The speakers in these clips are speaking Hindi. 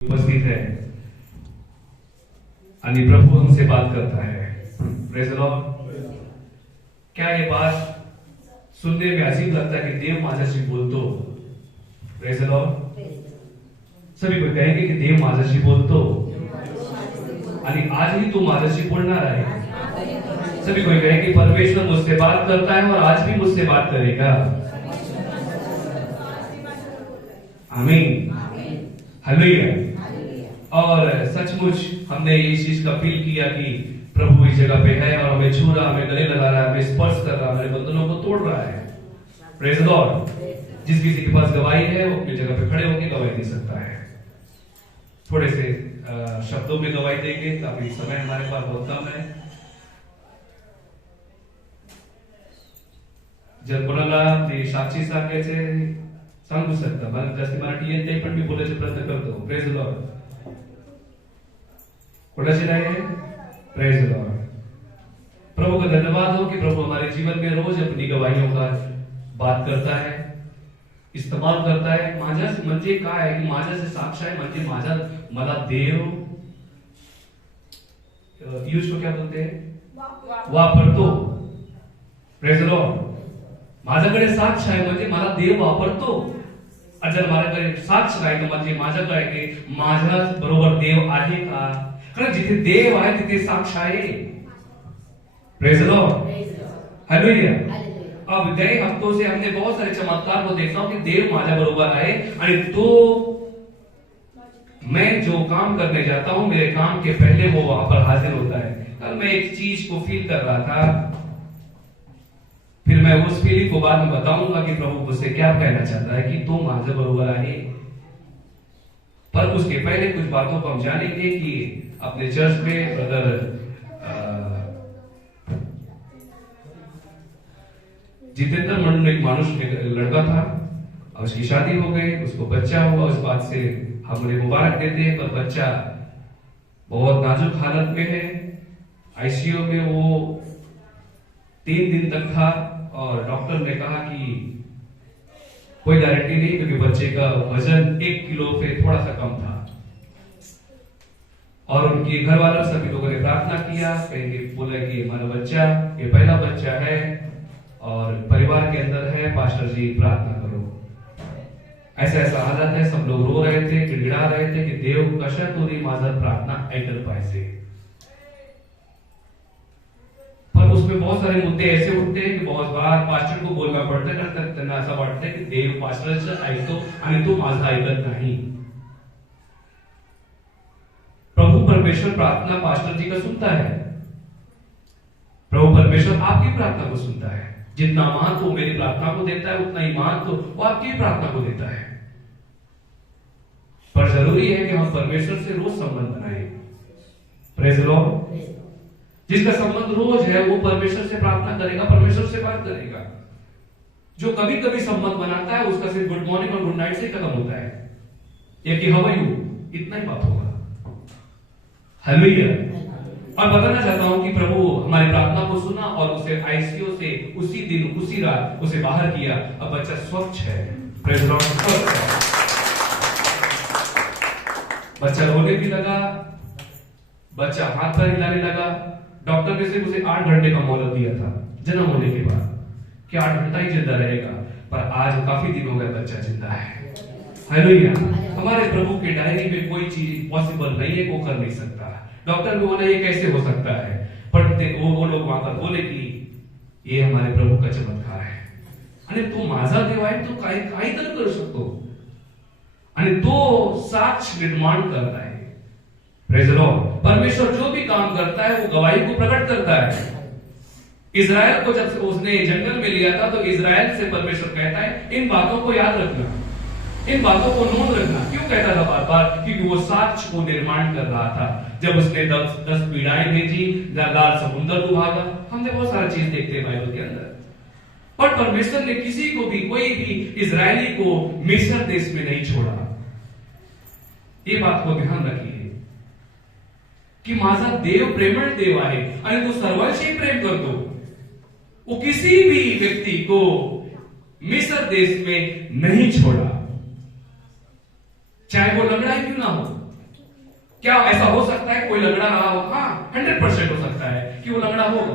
उपस्थित है आणि प्रभु हमसे बात करता है। Praise the Lord. क्या ये बात सुनने में अजीब लगता है कि देव माझ्याशी बोलतो? Praise the Lord. सभी कोई कहेंगे कि देव माझ्याशी बोलतो आणि आजही तो माझ्याशी बोलणार आहे। सभी कोई कहेंगे परमेश्वर मुझसे बात करता है और आज भी मुझसे बात करेगा। आमीन, हालेलुया। और सचमुच हमने इस चीज का फील किया कि प्रभु इस जगह पे है और हमें छू रहा, हमें गले लगा रहा है, हमें स्पर्श कर रहा है, हमारे बंधनों को तोड़ रहा है। Praise the Lord. जिस किसी के पास गवाही है वो अपनी जगह पे खड़े होकर गवाही दे सकता है। थोड़े से शब्दों में गवाही देंगे, काफी समय हमारे पास बहुत कम है। जर कोणाला ते साक्षी सांगायचे सांगू शकता, मला जास्ती मराठी येत नाही पण मी बोलायचा प्रयत्न करतो। Praise the Lord. कोणाचे नाही है? Praise the Lord. प्रभु का धन्यवाद हो कि प्रभु हमारे जीवन में रोज अपनी गवाहियों का बात करता है, इस्तेमाल करता है। माझ्या म्हणजे काय आहे की माझ्याचे साक्ष आहे म्हणजे माझा मला देव यूज को क्या बोलते हैं? वापरतो। Praise the Lord. माझ्याकडे साक्ष आहे म्हणजे मला देव वापरतो। जर माझ्याकडे साक्ष नाही तर म्हणजे माझ्याकडे माझ्या बरोबर देव आहे का? कारण जिथे देव आहे तिथे साक्ष आहे। Praise the Lord, hallelujah. अब गए हफ्तों से हमने बहुत सारे चमत्कार को देखा हूं कि देव माझ्या बरोबर आहे आणि तो मैं जो काम करने जाता हूं मेरे काम के पहले वो वहां पर हाजिर होता है। कल मैं एक चीज को फील कर रहा था, फिर मैं उस फीलिंग को बाद में बताऊंगा कि प्रभु मुझसे क्या कहना चाहता है कि तुम माझ्या बरोबर आहे। पर उसके पहले कुछ बातों को हम जानेंगे कि अपने चर्च में ब्रदर जितेंद्र म्हणून एक मानुष लड़का था, उसकी शादी हो गई, उसको बच्चा हुआ। उस बात से हम उन्हें मुबारक देते हैं, पर बच्चा बहुत नाजुक हालत में है। आईसीयू में वो 3 दिन तक था और डॉक्टर ने कहा कि कोई गारंटी नहीं, क्योंकि बच्चे का वजन 1 किलो से थोड़ा सा कम था। और उनके घर वालों सभी लोगों ने प्रार्थना किया, कहेंगे बोला कि हमारा बच्चा ये पहला बच्चा है और परिवार के अंदर है, पास्टर जी प्रार्थना करो। ऐसा ऐसा हालत है, सब लोग रो रहे थे, गिड़गिड़ा रहे थे कि देव कशा तरी माझा प्रार्थना ऐकल पाहिजे। पर उसमें बहुत सारे मुद्दे ऐसे उठते हैं कि बहुत बार पास्टर को बोलना पड़ता है, त्यांना असं वाटतं कि देव पास्टरचं ऐकतो आणि तो माझा ऐकत नाही। प्रभु परमेश्वर प्रार्थना पास्टर जी का सुनता है। प्रभु परमेश्वर आपकी प्रार्थना को सुनता है। जितना महत्व वो मेरी प्रार्थना को देता है उतना ही महत्व वो आपकी प्रार्थना को देता है। पर जरूरी है कि हम परमेश्वर से रोज संबंध बनाएं। Praise the Lord. जिसका संबंध रोज है वो परमेश्वर से प्रार्थना करेगा, परमेश्वर से बात करेगा। जो कभी कभी संबंध बनाता है उसका सिर्फ गुड मॉर्निंग और गुड नाइट से खत्म होता है, या कि हाउ आर यू, इतना ही बात होगा। हालेलुया। और बताना चाहता हूं कि प्रभु हमारी प्रार्थना को सुना और उसे आईसीयू से उसी दिन उसी रात उसे बाहर किया। अब बच्चा स्वच्छ है। Praise the Lord. बच्चा रोने भी लगा, बच्चा हाथ पैर हिलाने लगा। डॉक्टर ने सिर्फ उसे 8 घंटे का मोहलत दिया था जन्म होने के बाद कि 8 घंटा ही जिंदा रहेगा, पर आज काफी दिन हो गए बच्चा जिंदा है। हालेलुया। हमारे प्रभु के डायरी में कोई चीज पॉसिबल नहीं है, वो कर नहीं सकता। डॉक्टर को बोला ये कैसे हो सकता है, पर वो लोग वहां पर बोले कि ये हमारे प्रभु का चमत्कार है आणि तो माझा देव आहे, तो काही तर करू शकतो आणि तो साक्ष निर्माण करता है। Praise the Lord. परमेश्वर जो भी काम करता है वो गवाही को प्रकट करता है। इज़राइल को जब उसने जंगल में लिया था तो इज़राइल से परमेश्वर कहता है इन बातों को याद रखना, इन बातों को नोट रखना। क्यों कहता था बार बार? क्योंकि वो साक्ष को निर्माण कर रहा था। जब उसने 10 पीड़ाएं भेजी, लाल समुद्र को भागा, हमने बहुत सारा चीज देखते हैं बाइबल के अंदर। पर परमेश्वर ने किसी को भी, कोई भी इजरायली को मिस्र देश में नहीं छोड़ा। ये बात को ध्यान रखिए की माझा देव प्रेमळ देव आहे आणि तो सर्वांशी प्रेम करतो। वो किसी भी व्यक्ति को मिस्र देश में नहीं छोड़ा, चाहे वो लंगड़ा ही क्यों ना हो, क्या ऐसा हो सकता है कोई लंगड़ा रहा हो? हाँ, 100% हो सकता है कि वो लंगड़ा होगा।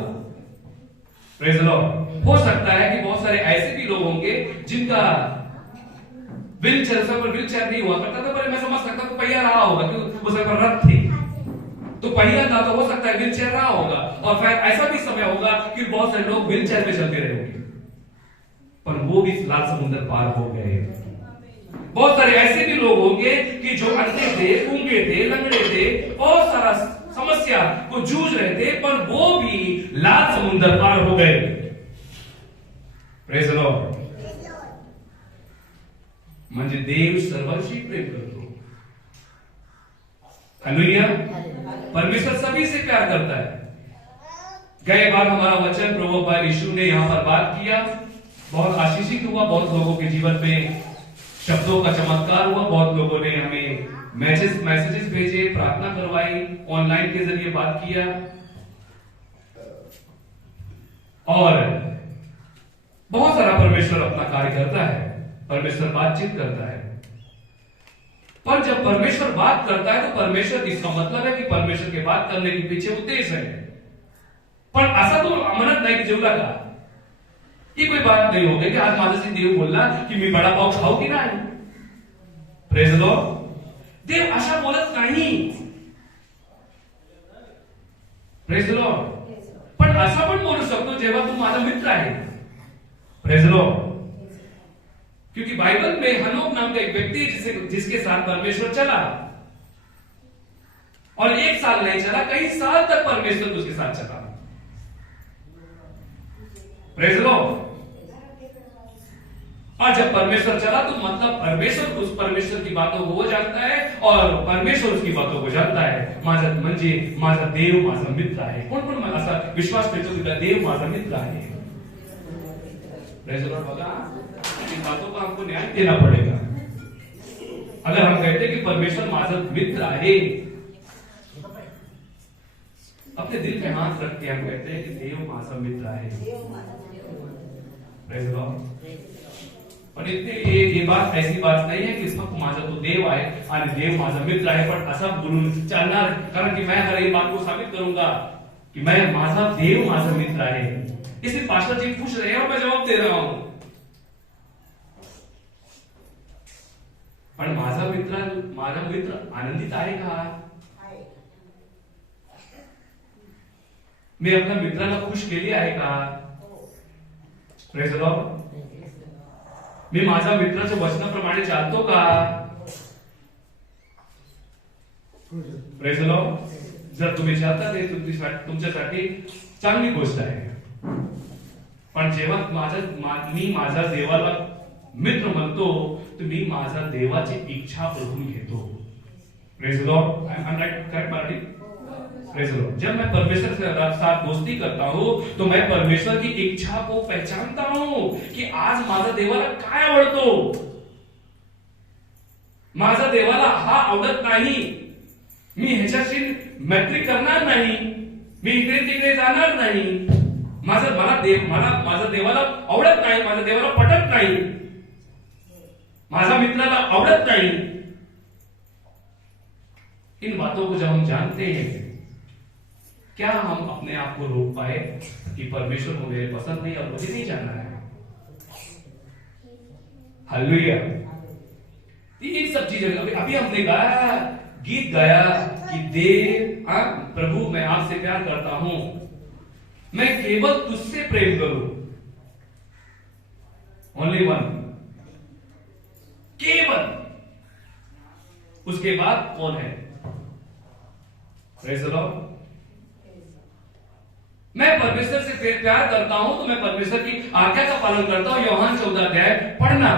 Praise the Lord. हो सकता है कि बहुत सारे ऐसे भी लोग होंगे जिनका व्हील चेयर नहीं हुआ करता था, पर मैं समझ सकता तो पहिया रहा होगा, क्योंकि उस पर रथ थी तो पहिया था, तो हो सकता है व्हील चेयर रहा होगा। और फिर ऐसा भी समय होगा कि बहुत सारे लोग व्हील चेयर पे चलते रहे होंगे, पर वो भी लाल समुद्र पार हो गए। बहुत सारे ऐसे भी लोग होंगे कि जो अंधे थे, गूंगे थे, लंगड़े थे, बहुत सारा समस्या को जूझ रहे थे, पर वो भी लाल समुद्र पार हो गए। Praise the Lord. म्हणजे देव सर्वांशी प्रेम करतो। हालेलुया। परमेश्वर सभी से प्यार करता है। गए बार हमारा वचन प्रभु भाई यीशु ने यहां पर बात किया, बहुत आशीषित हुआ, बहुत लोगों के जीवन में शब्दों का चमत्कार हुआ, बहुत लोगों ने हमें मैसेजेस भेजे, प्रार्थना करवाई, ऑनलाइन के जरिए बात किया, और बहुत सारा परमेश्वर अपना कार्य करता है, परमेश्वर बातचीत करता है। पर जब परमेश्वर बात करता है तो परमेश्वर, इसका मतलब है कि परमेश्वर के बात करने के पीछे उद्देश्य है। पण असा तो म्हणत नाही की जेवला का, ही कोई बात नहीं होगी कि आज माझ्याशी देव बोलला की मी वडापाव खाऊ की नाही। Praise the Lord. देव अशा बोलत नाही। Praise the Lord. पण असा पण बोलू शकतो जेव्हा तू माझा मित्र आहे। Praise the Lord. क्योंकि बाइबल में हनोक नाम का एक व्यक्ति जिसके साथ परमेश्वर चला, और 1 साल नहीं चला, कई साल तक परमेश्वर उसके साथ चला। Praise the Lord. और जब परमेश्वर चला तो मतलब परमेश्वर, उस परमेश्वर की बातों को वो जानता है और परमेश्वर उसकी बातों को जानता है। माझा म्हणजे माझा देव माझा मित्र आहे। कोण कोण असा विश्वास ठेवतो की देव माझा मित्र आहे? Praise the Lord. बघा, इन बातों का हमको न्याय देना पड़ेगा। अगर हम कहते हैं कि परमेश्वर माझा मित्र है, अपने दिल में हाथ रख के हम कहते हैं कि देव माझा मित्र है। Praise the Lord. पण इथे ये बात ऐसी बात नहीं है कि फक्त माझा तो देव आहे आणि देव माझा मित्र आहे, पण असा बोलून चालणार, कारण कि मैं अगर ये बात को साबित करूंगा कि मैं माझा देव माझा मित्र है, इसलिए पास्टर जी पूछ रहे हैं और मैं जवाब दे रहा हूं। पण माझा मित्र आनंदित आहे का? मी आपल्या मित्राला खुश केली आहे का? Praise the Lord. मी माझ्या मित्राच्या वचनाप्रमाणे चालतो का? Praise the Lord. जर तुम्ही चालता ते तुमच्यासाठी चांगली गोष्ट आहे, पण जेव्हा मी माझ्या देवाला मित्र म्हणतो तो मी माझा देवाची इच्छा ओळखून घेतो। Praise the Lord. I am right, correct Marathi? Praise the Lord. जब मैं परमेश्वर के साथ दोस्ती करता हूं तो मैं परमेश्वर की इच्छा को पहचानता हूं कि आज माझा देवाला काय आवडतो। माझा देवाला हा आवडत नाही, मी ह्याच्याशी मैत्री करणार नाही, मी इकडे तिकडे जाणार नाही, माझा देवाला आवडत नाही, माझ्या देवाला पटत नाही, माझा मित्राला आवडत नहीं। इन बातों को जब हम जानते हैं, क्या हम अपने आप को रोक पाए कि परमेश्वर को मेरे पसंद नहीं और मुझे नहीं जानना है? हालेलुया। इन सब चीजों अभी हमने गाया, गीत गाया कि देव प्रभु मैं आपसे प्यार करता हूं, मैं केवल तुझसे प्रेम करूं। ओनली वन, केवल। उसके बाद कौन है? Praise the Lord. मैं परमेश्वर से प्यार करता हूं तो मैं परमेश्वर की आज्ञा का पालन करता हूं। यूहन्ना 14 अध्याय पढ़ना।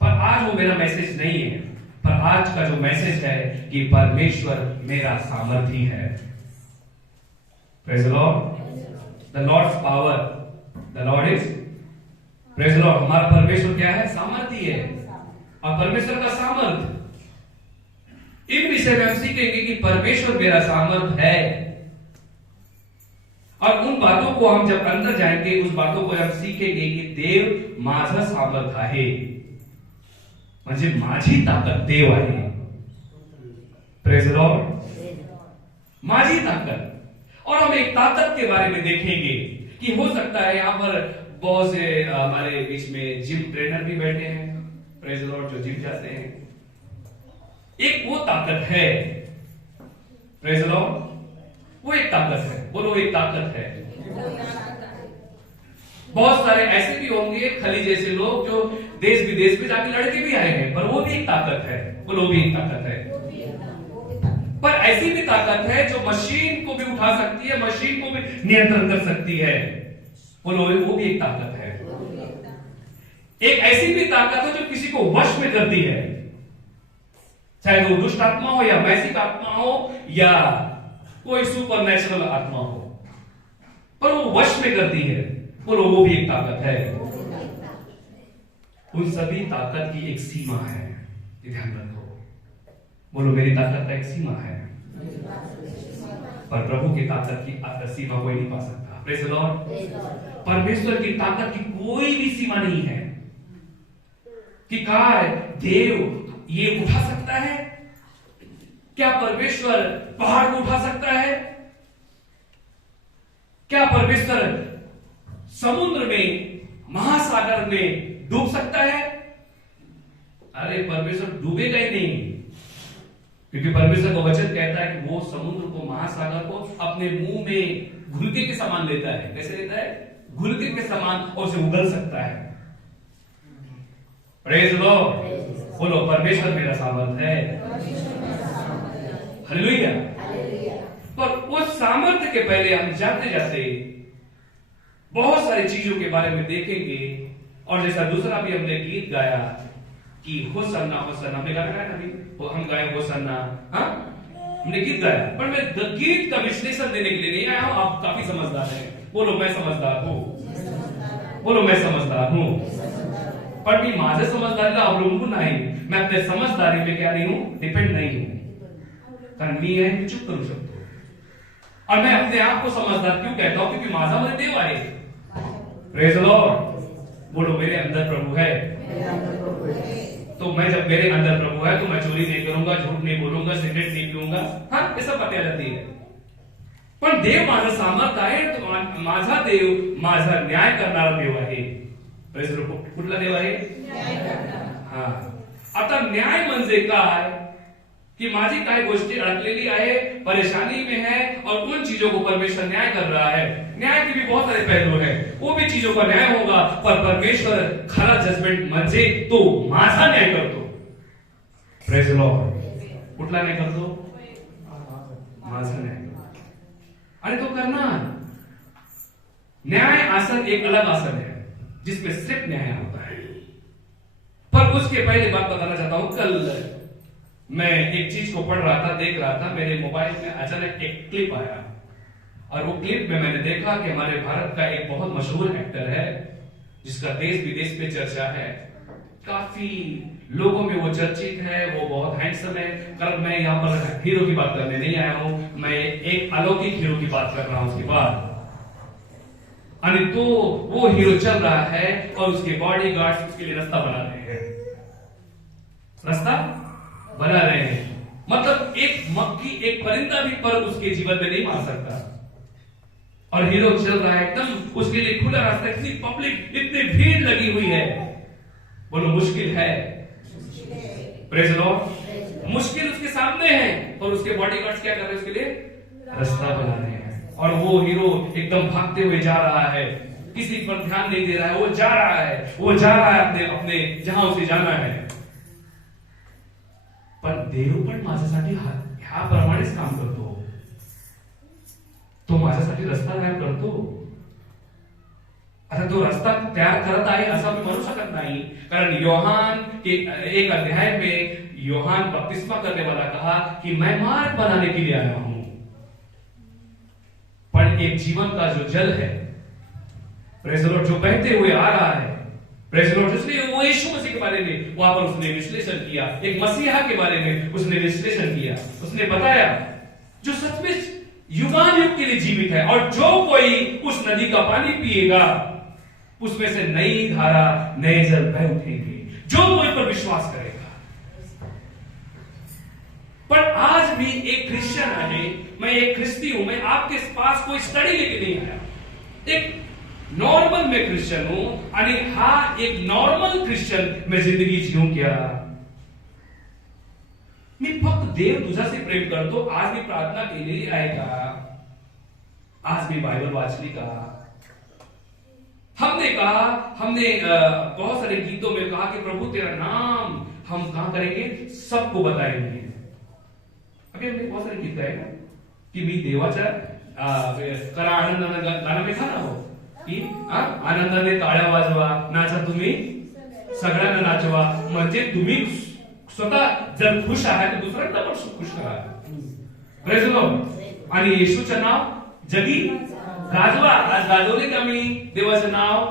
पर आज वो मेरा मैसेज नहीं है, पर आज का जो मैसेज है कि परमेश्वर मेरा सामर्थी है। Praise the Lord. The Lord's power, the Lord is, praise the Lord. हमारा परमेश्वर क्या है? सामर्थी है। और परमेश्वर का सामर्थ, इन विषय में हम सीखेंगे कि परमेश्वर मेरा सामर्थ है। और उन बातों को हम जब अंदर जाएंगे, उस बातों को जब सीखेंगे कि देव माझा सामर्थ आहे, म्हणजे माझी ताकद देव आहे। Praise the Lord. माझी ताकत। और हम एक ताकत के बारे में देखेंगे कि हो सकता है यहां पर बहुत से हमारे बीच में जिम ट्रेनर भी बैठे हैं, प्रेज द लॉर्ड, जो जिम जाते हैं। एक वो ताकत है, प्रेज द लॉर्ड, वो एक ताकत है। बोलो एक ताकत है। बहुत सारे ऐसे भी होंगे खली जैसे लोग जो देश विदेश में जाके लड़के भी आए हैं, पर वो भी एक ताकत है। बोलो भी एक ताकत है। पर ऐसी भी ताकत है जो मशीन को भी उठा सकती है, मशीन को भी नियंत्रण कर सकती है। बोलो वो भी एक ताकत है। एक ऐसी भी ताकत है जो किसी को वश में करती है, चाहे वो दुष्ट आत्मा हो या वैश्विक आत्मा हो या कोई सुपर नेचुरल आत्मा हो, पर वो वश में करती है। बोलो वो भी एक ताकत है। उन सभी ताकत की एक सीमा है, ध्यान रखो। बोलो मेरी ताकत का एक सीमा है, पर प्रभु की ताकत की सीमा कोई नहीं पा सकता। Praise the Lord. परमेश्वर की ताकत की कोई भी सीमा नहीं है कि काय देव ये उठा सकता है। क्या परमेश्वर पहाड़ को उठा सकता है? क्या परमेश्वर समुद्र में, महासागर में डूब सकता है? अरे परमेश्वर डूबेगा ही नहीं, क्योंकि परमेश्वर का वचन कहता है कि वो समुद्र को, महासागर को अपने मुंह में घुलके के समान लेता है। कैसे लेता है? घुलके के समान, और उसे उगल सकता है। Praise the Lord. बोलो परमेश्वर मेरा सामर्थ है। हालेलुया। पर उस सामर्थ्य के पहले हम जाते जाते बहुत सारी चीजों के बारे में देखेंगे। और जैसा दूसरा भी हमने गीत गाया कि होसन्ना होसन्ना, हमने गाना गाया अभी, हम गाए होसन्ना, हाँ हमने गीत गाया। पर मैं गीत का विश्लेषण देने के लिए नहीं आया हूं। आप काफी समझदार हैं। बोलो मैं समझदार हूं। बोलो मैं समझदार हूं। पण मी माझ्या समजदारीला अवलंबून नाही, मैं अपने समझदारी में क्या नहीं हूं, डिपेंड नहीं हूं। कारण मी आहे मी चूक करू शकतो। और मैं अपने आप को समझदार क्यों कहता हूं? क्योंकि माझा मध्ये देव आहे। Praise the Lord. बोलो मेरे अंदर प्रभु है। तो मैं जब मेरे अंदर प्रभु है तो मैं चोरी नहीं करूंगा, झूठ नहीं बोलूंगा, सिगरेट नहीं पीऊंगा। हाँ ये सब बातें आ जाती है। पण देव माझं सामर्थ आहे, तो माझा देव माझा न्याय करणारा देव आहे। Praise the Lord. कुठला देव आहे? हा। आता न्याय म्हणजे काय? कि माझी काय गोष्टी अडकलेली आहे, परेशानी में है, और उन चीजों को परमेश्वर न्याय कर रहा है। न्याय के भी बहुत सारे पहलू हैं, वो भी चीजों का न्याय होगा, पर परमेश्वर खरा जजमेंट म्हणजे तो माझा न्याय करतो। Praise the Lord. कुठला न्याय करतो? माझा न्याय करतो। आणि तो करणार। न्याय आसन एक अलग आसन है जिसमें सिर्फ न्याय होता है। पर उसके पहले बात बताना चाहता हूं। कल मैं एक चीज को पढ़ रहा था, देख रहा था, मेरे मोबाइल में अचानक एक क्लिप आया, और वो क्लिप में मैंने देखा कि हमारे भारत का एक बहुत मशहूर एक्टर है जिसका देश विदेश में चर्चा है, काफी लोगों में वो चर्चित है, वो बहुत हैंडसम है। पर मैं यहाँ पर हीरो की बात करने नहीं आया हूं, मैं एक अलौकिक हीरो की बात कर रहा हूं। उसके बाद तो वो हीरो चल रहा है और उसके बॉडीगार्ड्स उसके लिए रास्ता बना रहे हैं, रास्ता बना रहे हैं। मतलब एक मक्खी, एक परिंदा भी पर उसके जीवन में नहीं मार सकता। और हीरो चल रहा है एकदम, उसके लिए खुला रास्ता, इतनी पब्लिक, इतनी भीड़ लगी हुई है। बोलो मुश्किल है। Praise the Lord. मुश्किल उसके सामने है, और उसके बॉडीगार्ड्स क्या कर रहे हैं? उसके लिए रास्ता बना रहे हैं। और वो हीरो एकदम भागते हुए जा रहा है, किसी पर ध्यान नहीं दे रहा है, वो जा रहा है, वो जा रहा है अपने अपने जहां उसे जाना है। पण देव पण माझ्यासाठी ह्याप्रमाणेच काम करतो। तो माझ्यासाठी रस्ता तयार करतो। आता तो रस्ता तयार करत आहे असं मी म्हणू शकत नाही, कारण योहान के एक अध्याय में योहान बपतिस्मा करने वाला कहा कि मैं मार्ग बनाने के लिए आया हूं। पर एक जीवन का जो जल है, प्रेज़ द लॉर्ड, जो बहते हुए आ रहा है, प्रेज़ द लॉर्ड, इसलिए वो यीशु मसीह के बारे में वहां पर उसने विश्लेषण किया, एक मसीहा के बारे में उसने विश्लेषण किया। उसने बताया जो सचमुच युगान युग के लिए जीवित है, और जो कोई उस नदी का पानी पिएगा उसमें से नई धारा, नए जल बह उठेंगे, जो कोई पर विश्वास करेगा। पर आज भी एक क्रिश्चियन है, मैं एक ख्रिस्ती हूं, मैं आपके पास कोई स्टडी लेके नहीं आया, एक नॉर्मल मैं क्रिश्चियन हूं आणि हा एक नॉर्मल क्रिश्चियन मैं जिंदगी जीऊं क्या? मी फक्त देव तुझ्याशी प्रेम करतो. आज मी प्रार्थना केलेली आहे का? आज मी बाइबल वाचली का? हमने बहुत सारे गीतों में कहा कि प्रभु तेरा नाम हम कहां करेंगे, सबको बताएंगे. अभी हमने बहुत सारे गीत गाए ना कि मी देवाच्या करा आनंदाने गाणं में ना हो की आनंदाने टाळ्या वाजवा, नाचा तुम्ही सगळ्यांना नाचवा. म्हणजे तुम्ही स्वतः जर खुश आहात तर दुसऱ्यांना पण खुश करा. Praise the Lord. आणि येशूचं नाव जगी गाजवा. आज गाजवले का मी देवाचं नाव?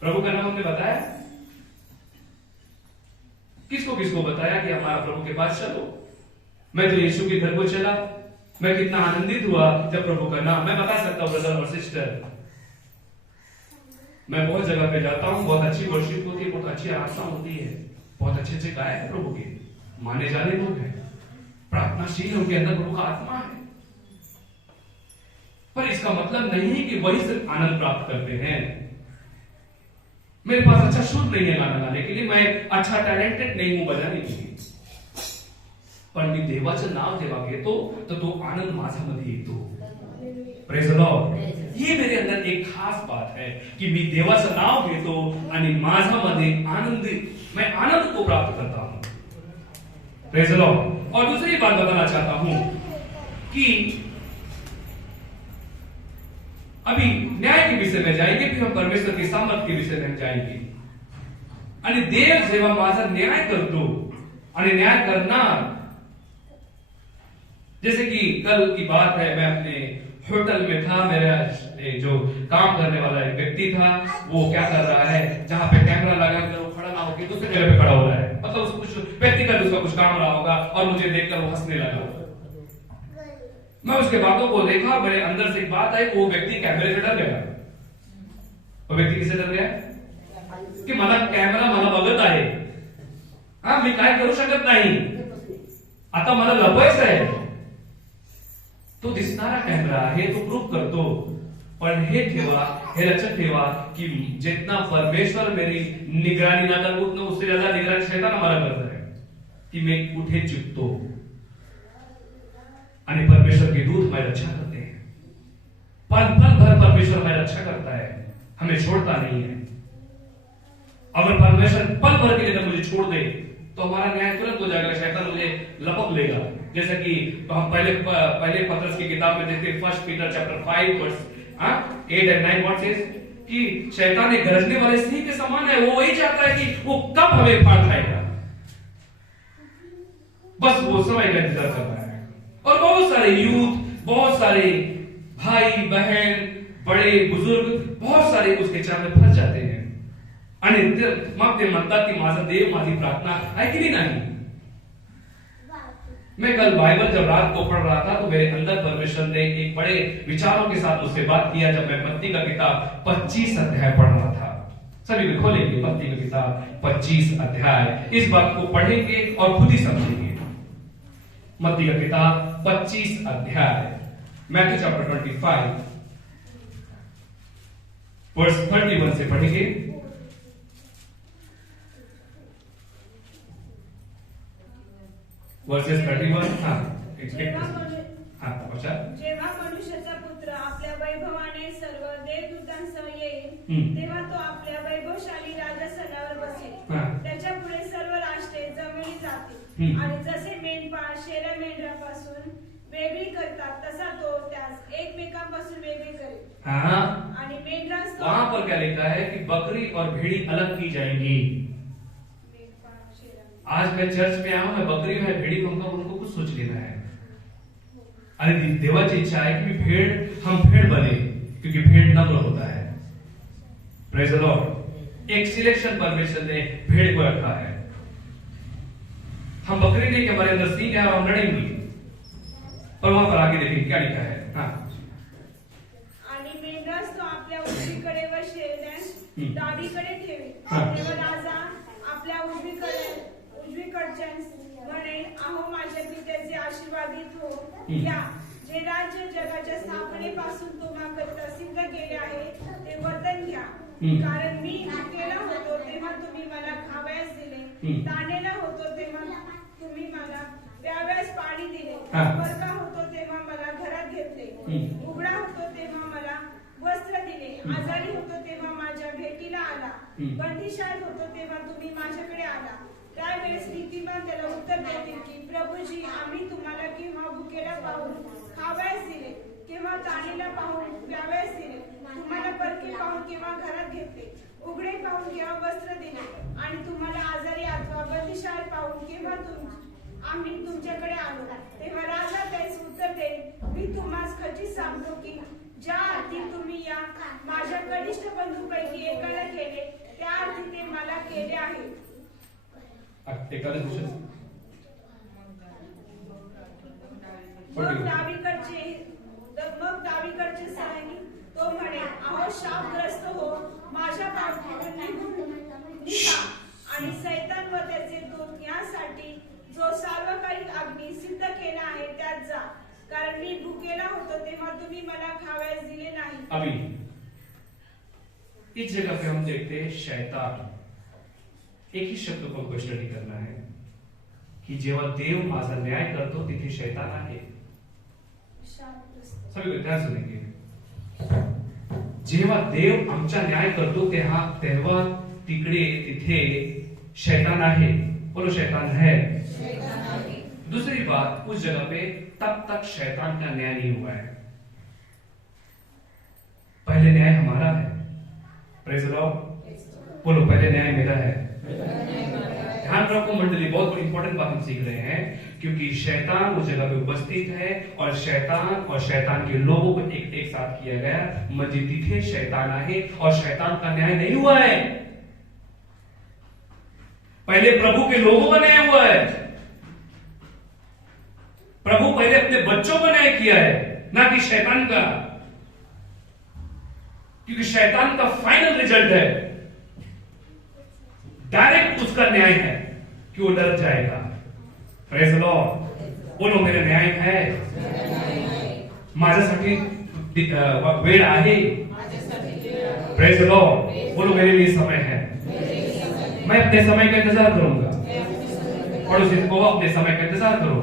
प्रभु का नाम हमने बताया. किसको किसको बताया कि हमारा प्रभु के पास चलो. मैं तो यीशु के घर को चला, मैं कितना आनंदित हुआ जब प्रभु का नाम. मैं बता सकता हूं ब्रदर और सिस्टर, मैं बहुत जगह पे जाता हूं, बहुत अच्छी वर्शिप होती है, बहुत अच्छी आराधना होती है, बहुत अच्छे अच्छे गायक है प्रभु के, माने जाने लोग हैं, प्रार्थनाशील, उनके अंदर प्रभु का आत्मा है. पर इसका मतलब नहीं है कि वही सिर्फ आनंद प्राप्त करते हैं. मेरे पास अच्छा सुर नहीं है गाना गाने के लिए, मैं अच्छा टैलेंटेड नहीं हूं बजाने के लिए, पण मी देवाचं नाव जेव्हा घेतो तर तो आनंद माझ्यामध्ये येतो. Praise the Lord. ये मेरे अंदर एक खास बात है कि मी देवाचं नाव घेतो आणि माझ्यामध्ये आनंद, मैं आनंद को प्राप्त करता हूं. Praise the Lord. और दूसरी बात बताना चाहता हूं कि अभी न्याय के विषय में जाएंगे, फिर हम परमेश्वर की सामर्थ के विषय में जाएंगे. आणि देव जेव्हा माझा न्याय करतो आणि न्याय करणार, जैसे कि कल की बात है, मैं अपने होटल में था, मेरा जो काम करने वाला एक व्यक्ति था, वो क्या कर रहा है, जहां पे कैमरा लगा कर वो खड़ा ना होकर दूसरे जगह पे खड़ा हो रहा है, मतलब उसको कुछ व्यक्तिगत उसका कुछ काम रहा होगा और मुझे देखकर वो हंसने लगा. मैं उसके बातों को देखा, मेरे अंदर से एक बात आई, वो व्यक्ति कैमरे से डर गया. वो व्यक्ति किससे डर गया? की मला कॅमेरा मला बघत आहे, हा मी काय करू शकत नाही, आता मला लपायचं आहे. तो दिसणारा कॅमेरा आहे, तो प्रूफ करतो. पण हे ठेवा, हे लक्षात ठेवा कि जितना परमेश्वर मेरी निगरानी ना कर, उतना उससे ज्यादा निगरानी शैतान हमारा करता है कि मैं कुठे चुकतो. आणि परमेश्वर के दूत हमारी रक्षा करते हैं. पल पल भर परमेश्वर हमारी रक्षा करता है, हमें छोड़ता नहीं है. अगर परमेश्वर पल भर के लिए मुझे छोड़ दे तो हमारा न्याय तुरंत हो जाएगा, शैतान मुझे लपक लेगा. जैसे कि हम पहले पत्रस की किताब में देखते हैं, 1 Peter chapter 5 verse 8 and 9 word says कि शैतान एक गरजने वाले सिंह के समान है. वो वही चाहता है कि वो कब हमें फाड़ खाएगा, बस वो समय का इंतजार कर रहा है. और बहुत सारे यूथ, बहुत सारे भाई बहन, बड़े बुजुर्ग, बहुत सारे उसके चरण में फंस जाते हैं. आणि मग ते म्हणतात की माझा देव माझी प्रार्थना ऐकली नहीं. मैं कल बाइबल जब रात को पढ़ रहा था तो मेरे अंदर परमेश्वर ने एक बड़े विचारों के साथ मुझसे बात किया. जब मैं मत्ती का किताब 25 अध्याय पढ़ रहा था, सभी भी खोलेंगे मत्ती का किताब 25 अध्याय, इस बात को पढ़ेंगे और खुद ही समझेंगे. मत्ती का किताब 25 अध्याय, मैथ्यू चैप्टर 25 वर्स 31 से पढ़ेंगे. वर्सेस 31. जेव्हा मनुष्याचा पुत्र आपल्या वैभवाने सर्व देवदूतांसह येईल, तेव्हा तो आपल्या वैभवशाली राजसनावर बसेल. त्याच्या पुढे सर्व राष्ट्रे जमिनी जातील, आणि जसे मेंढपाळ शेऱ्या मेंढरापासून वेगळी करतात तसा तो त्यास एकमेकांपासून वेगळी करेल. आणि मेंढरास वहां पर क्या लिखा है कि बकरी और भेड़ी अलग की जाएंगी. आज मैं चर्च में आया हूं, मैं बकरी में भेड़ी कहूंगा, उनको कुछ सोच लेना है. अरे देवाची इच्छा है कि हम भेड़ बने, क्योंकि भेड़ नम्र होता है. Praise the Lord. एक सिलेक्शन परमेश्वर ने भेड़ को रखा है. हम बकरी नहीं कि हमारे अंदर सींग है और हम लड़ेंगे. और वहां पर आगे देखिए क्या लिखा है. आणि मेंढरास तो आपल्या उजवीकडे व शेरण्यास डावीकडे ठेवी. तेव्हा राजा आपल्या उजवीकडच्यास म्हणेल, अहो माझे घ्या. जे राज्य जगाच्या स्थापनेपासून तुम्हाकरता सिद्ध केले आहे ते वतन घ्या. कारण मी भुकेला होतो तेव्हा तुम्ही मला खावयास दिले, ताणलेला होतो तेव्हा तुम्ही मला प्यावयास पाणी दिले, परका होतो तेव्हा मला घरात घेतले, उघडा होतो तेव्हा मला वस्त्र दिले, आजारी होतो तेव्हा माझ्या भेटीला आला, बंदिशात होतो तेव्हा तुम्ही माझ्याकडे आला. त्यावेळेस नीतिमान त्याला उत्तर देतील की प्रभूजी, आम्ही तुम्हाला केव्हा भुकेला पाहून खावयास दिले, केव्हा ताणलेला पाहून प्यावयास दिले, तुम्हाला परके पाहून केव्हा घरात घेतले, उघडे पाहून केव्हा वस्त्र दिले, आणि तुम्हाला आजारी अथवा बंदिशात पाहून केव्हा आम्ही तुमच्याकडे आलो. तेव्हा राजा त्यास उत्तर देईल, मी तुम्हास खचित सांगतो की ज्या अर्थी तुम्ही या माझ्या कनिष्ठ बंधूपैकी एकाला केले, त्या अर्थी ते मला केले आहे. मग डावीकडचे सैनिक तो म्हणे, अहो शापग्रस्त हो, माझ्या पाठीवरून निघून निघा आणि सैतान व त्याचे दूत यासाठी जो सार्वकालिक अग्नी सिद्ध केला आहे त्यात जा. कारण मी भुकेला होतो तेव्हा तुम्ही मला खावयास दिले नाही. अभी इस जगह पे हम देखते हैं शैतान. एक ही शब्द को हमको स्टडी करना है कि जेव्हा देव माझा न्याय करतो तिथे शैतान आहे. सभी को ध्यान सुनेंगे. जेव्हा देव आमचा न्याय करतो तेव्हा तिकडे तिथे शैतान आहे. बोलो शैतान है. दूसरी बात, उस जगह पे तब तक शैतान का न्याय नहीं हुआ है. पहले न्याय हमारा है. Praise the Lord. बोलो पहले न्याय मेरा है. ध्यान रखो मंडली, बहुत इंपॉर्टेंट बात हम सीख रहे हैं, क्योंकि शैतान उस जगह पे उपस्थित है और शैतान के लोगों को एक साथ किया गया. म्हणजे तिथे शैतान आहे और शैतान का न्याय नहीं हुआ है. पहले प्रभु के लोगों का न्याय हुआ है. प्रभु पहले अपने बच्चों का न्याय किया है, ना कि शैतान का. क्योंकि शैतान का फाइनल रिजल्ट है, डायरेक्ट उसका न्याय है कि वो डर जाएगा. Praise the Lord. बोलो मेरा न्याय है. माझ्यासाठी वेळ आहे. Praise the Lord. बोलो मेरे लिए समय है. मैं अपने समय का इंतजार करूंगा. पड़ोसी से कहो अपने समय का इंतजार करो.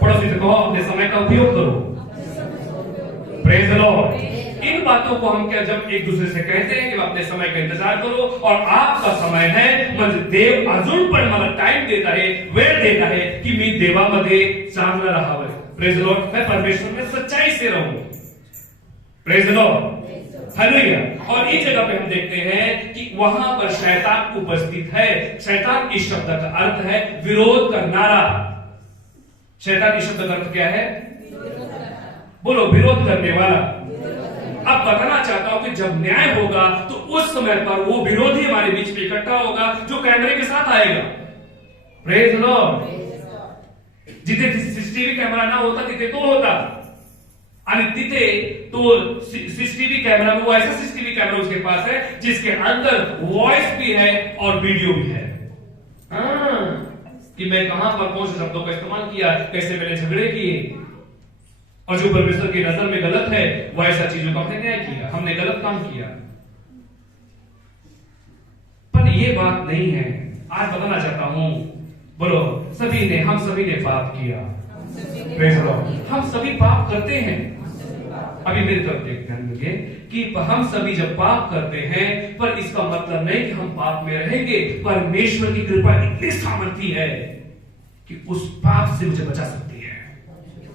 पड़ोसी से कहो अपने समय का उपयोग करो. Praise the Lord. इन बातों को हम क्या जब एक दूसरे से कहते हैं कि अपने समय का इंतजार करो और आपका समय है, म्हणजे देव अजून पण मला टाइम देता है, वेळ देता है कि मी देवामध्ये चांगलं राहावं. Praise the Lord. मैं परमेश्वर में सच्चाई से रहूं. Praise the Lord. हालेलुया. और इस जगह पे हम देखते हैं कि वहां पर शैतान उपस्थित है. शैतान इस शब्द का अर्थ है विरोध करनारा. शैतान इस शब्द का अर्थ क्या है? बोलो विरोध करने वाला. अब बताना चाहता हूं कि जब न्याय होगा तो उस समय पर वो विरोधी हमारे बीच में इकट्ठा होगा जो कैमरे के साथ आएगा. Praise the Lord. जिथे सीसीटीव्ही कॅमेरा ना होता तिथे तो होता, आणि तिथे तो सीसीटीवी कैमरा, वो ऐसा सीसीटीवी कैमरा उसके पास है जिसके अंदर वॉइस भी है और वीडियो भी है. कि मैं कहां पर कौन से शब्दों का इस्तेमाल किया, कैसे मैंने झगड़े किए, और जो परमेश्वर की नजर में गलत है वो ऐसा चीजों का हमने न्याय किया, हमने गलत काम किया. पर ये बात नहीं है. आज बताना चाहता हूं, बोलो हम सभी ने पाप किया. Praise the Lord. हम सभी पाप करते हैं. अभी मेरी तरफ ध्यान दीजिए कि हम सभी जब पाप करते हैं, पर इसका मतलब नहीं कि हम पाप में रहेंगे. परमेश्वर की कृपा इतनी सामर्थी है कि उस पाप से मुझे बचा सकती है.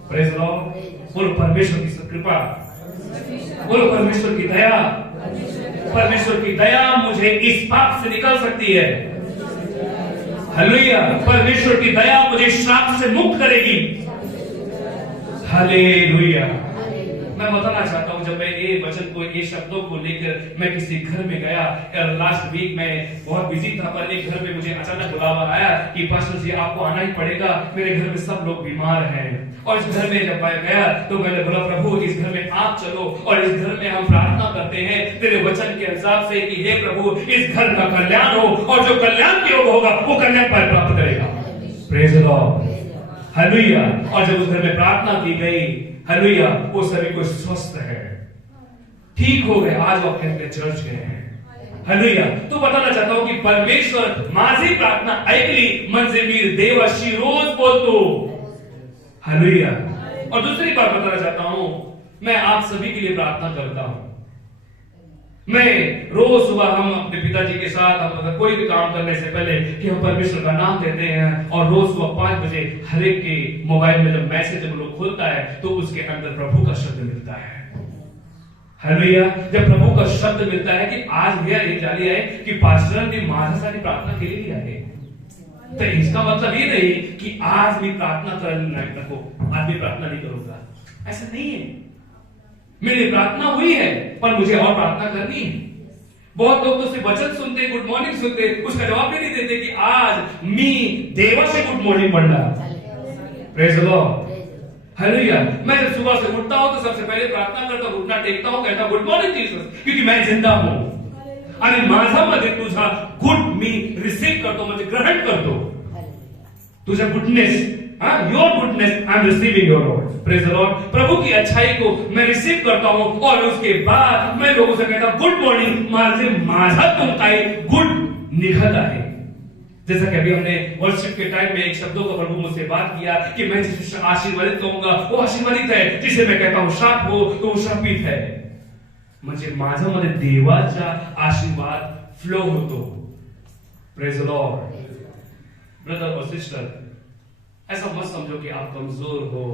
Praise the Lord. बोलो परमेश्वर की कृपा. बोलो परमेश्वर की दया. परमेश्वर की दया मुझे इस पाप से निकाल सकती है. हालेलुया. परमेश्वर की दया मुझे श्राप से मुक्त करेगी. हालेलुया. मैं बताना चाहता हूं, जब मैं ये वचन को, ये शब्दों को लेकर मैं किसी घर में गया, लास्ट वीक में बहुत बिजी था, पर एक घर में मुझे अचानक बुलावा आया कि पास्टर जी आपको आना ही पड़ेगा, मेरे घर में सब लोग बीमार हैं. और इस घर में जब मैं गया तो मैंने बोला प्रभु इस घर में आप चलो और इस घर में हम प्रार्थना करते हैं तेरे वचन के हिसाब से कि हे प्रभु इस घर का कल्याण हो, और जो कल्याण के योग होगा वो कल्याण प्राप्त करेगा. Praise the Lord. हालेलुया। और जब उस घर में प्रार्थना की गई, हालेलुया, वो सभी को स्वस्थ है, ठीक हो गए, आज वो अपने चर्च गए हैं। हालेलुया। तो बताना चाहता हूं कि परमेश्वर माझी प्रार्थना ऐकली म्हणजे मी देवाशी रोज बोलतो। हालेलुया। और दूसरी बात बताना चाहता हूं, मैं आप सभी के लिए प्रार्थना करता हूं। मैं रोज सुबह हम अपने पिताजी के साथ हम अगर कोई भी काम करने से पहले कि हम परमेश्वर का नाम लेते हैं, और रोज सुबह 5 बजे हर एक के मोबाइल में जब मैसेज हम लोग खोलता है तो उसके अंदर प्रभु का शब्द मिलता है। हालेलुया। जब प्रभु का शब्द मिलता है कि आज यह जारी है कि पास्टर ने माझ्यासाठी प्रार्थना केलेली आहे, तो इसका मतलब ये नहीं कि आज भी प्रार्थना करना नको, आज भी प्रार्थना नहीं करूंगा, ऐसा नहीं है। मेरी प्रार्थना हुई है पर मुझे और प्रार्थना करनी है। बहुत लोग तो सिर्फ वचन सुनते, गुड मॉर्निंग सुनते, उसका जवाब भी नहीं देते कि आज मी देवाचे गुड मॉर्निंग म्हणणार। Praise the Lord. हालेलुया। मैं जब सुबह से उठता हूं तो सबसे पहले प्रार्थना करता हूं, घुटना टेकता हूं, कहता गुड मॉर्निंग जीसस, क्योंकि मैं जिंदा हूं आणि माझ्यामध्ये तुझा गुड मी रिसीव करतो, म्हणजे ग्रहण करतो तुझा goodness, your goodness I am receiving your Lord. Praise the Lord. प्रभु की अच्छाई को मैं रिसीव करता हूं और उसके बाद मैं लोगों से कहता गुड मॉर्निंग, माझ्यातून काही गुड निघत आहे। जैसा कि अभी हमने वर्शिप के टाइम में एक शब्दों का प्रभु मुझसे बात किया कि मैं जिसे आशीर्वादित कहूंगा वो आशीर्वादित है, जिसे मैं कहता हूं श्राप हो तो वो श्रापित है। म्हणजे माझ्यामध्ये देवाचा आशीर्वाद फ्लो होतो। Praise the Lord. ब्रदर और सिस्टर, ऐसा मत समझो कि आप कमजोर हो,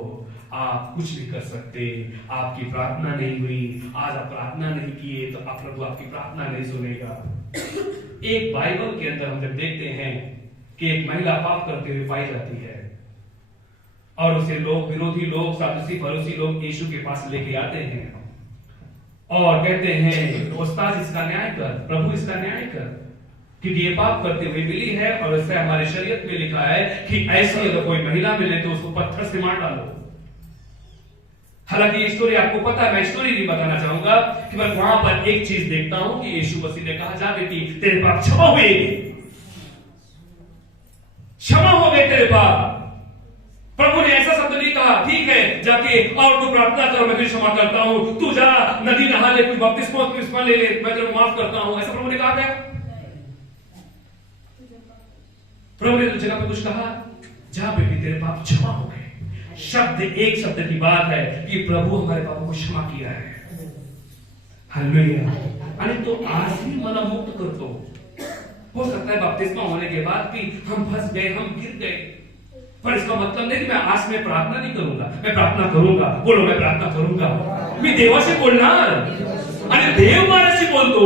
आप कुछ भी कर सकते, आपकी प्रार्थना नहीं हुई, आज आप प्रार्थना नहीं किए तो आप प्रभु आपकी प्रार्थना नहीं सुनेगा। एक बाइबल के अंदर हम जब देखते हैं कि एक महिला पाप करते हुए पाई जाती है और उसे लोग, विरोधी लोग, सादुसी फरीसी लोग यीशु के पास लेके आते हैं और कहते हैं उस्ताद इसका न्याय कर, प्रभु इसका न्याय कर, क्योंकि ये पाप करते हुए मिली है और इससे हमारे शरीयत में लिखा है कि ऐसी अगर कोई महिला मिले तो उसको पत्थर से मार डालो। हालांकि ये स्टोरी आपको पता है, मैं स्टोरी नहीं बताना चाहूंगा कि मैं वहां पर एक चीज देखता हूं कि यीशु मसीह ने कहा जा बेटी तेरे पाप क्षमा हुए, क्षमा हो गए तेरे पाप। प्रभु ने ऐसा शब्द नहीं कहा ठीक है जाके और तू प्रार्थना कर मैं तुझे क्षमा करता हूं, तू जा नदी नहा ले, कुछ बपतिस्मा ले ले, मैं तेरे को माफ करता हूं, ऐसा प्रभु ने कहा क्या? प्रभु ने जगह पे कुछ कहा जा बेटी तेरे पाप क्षमा हो गए। शब्द, एक शब्द की बात है कि प्रभु हमारे पापों को क्षमा किया है। हालेलुया। आणि तो आज भी मला मुक्त करतो। हो सकता है बपतिस्मा होने के बाद भी हम फंस गए, हम गिर गए, पर इसका मतलब नहीं कि मैं आज में प्रार्थना नहीं करूंगा, मैं प्रार्थना करूंगा। बोलो मैं प्रार्थना करूंगा, मी देवाशी बोलणार आणि देव माझ्याशी बोलतो।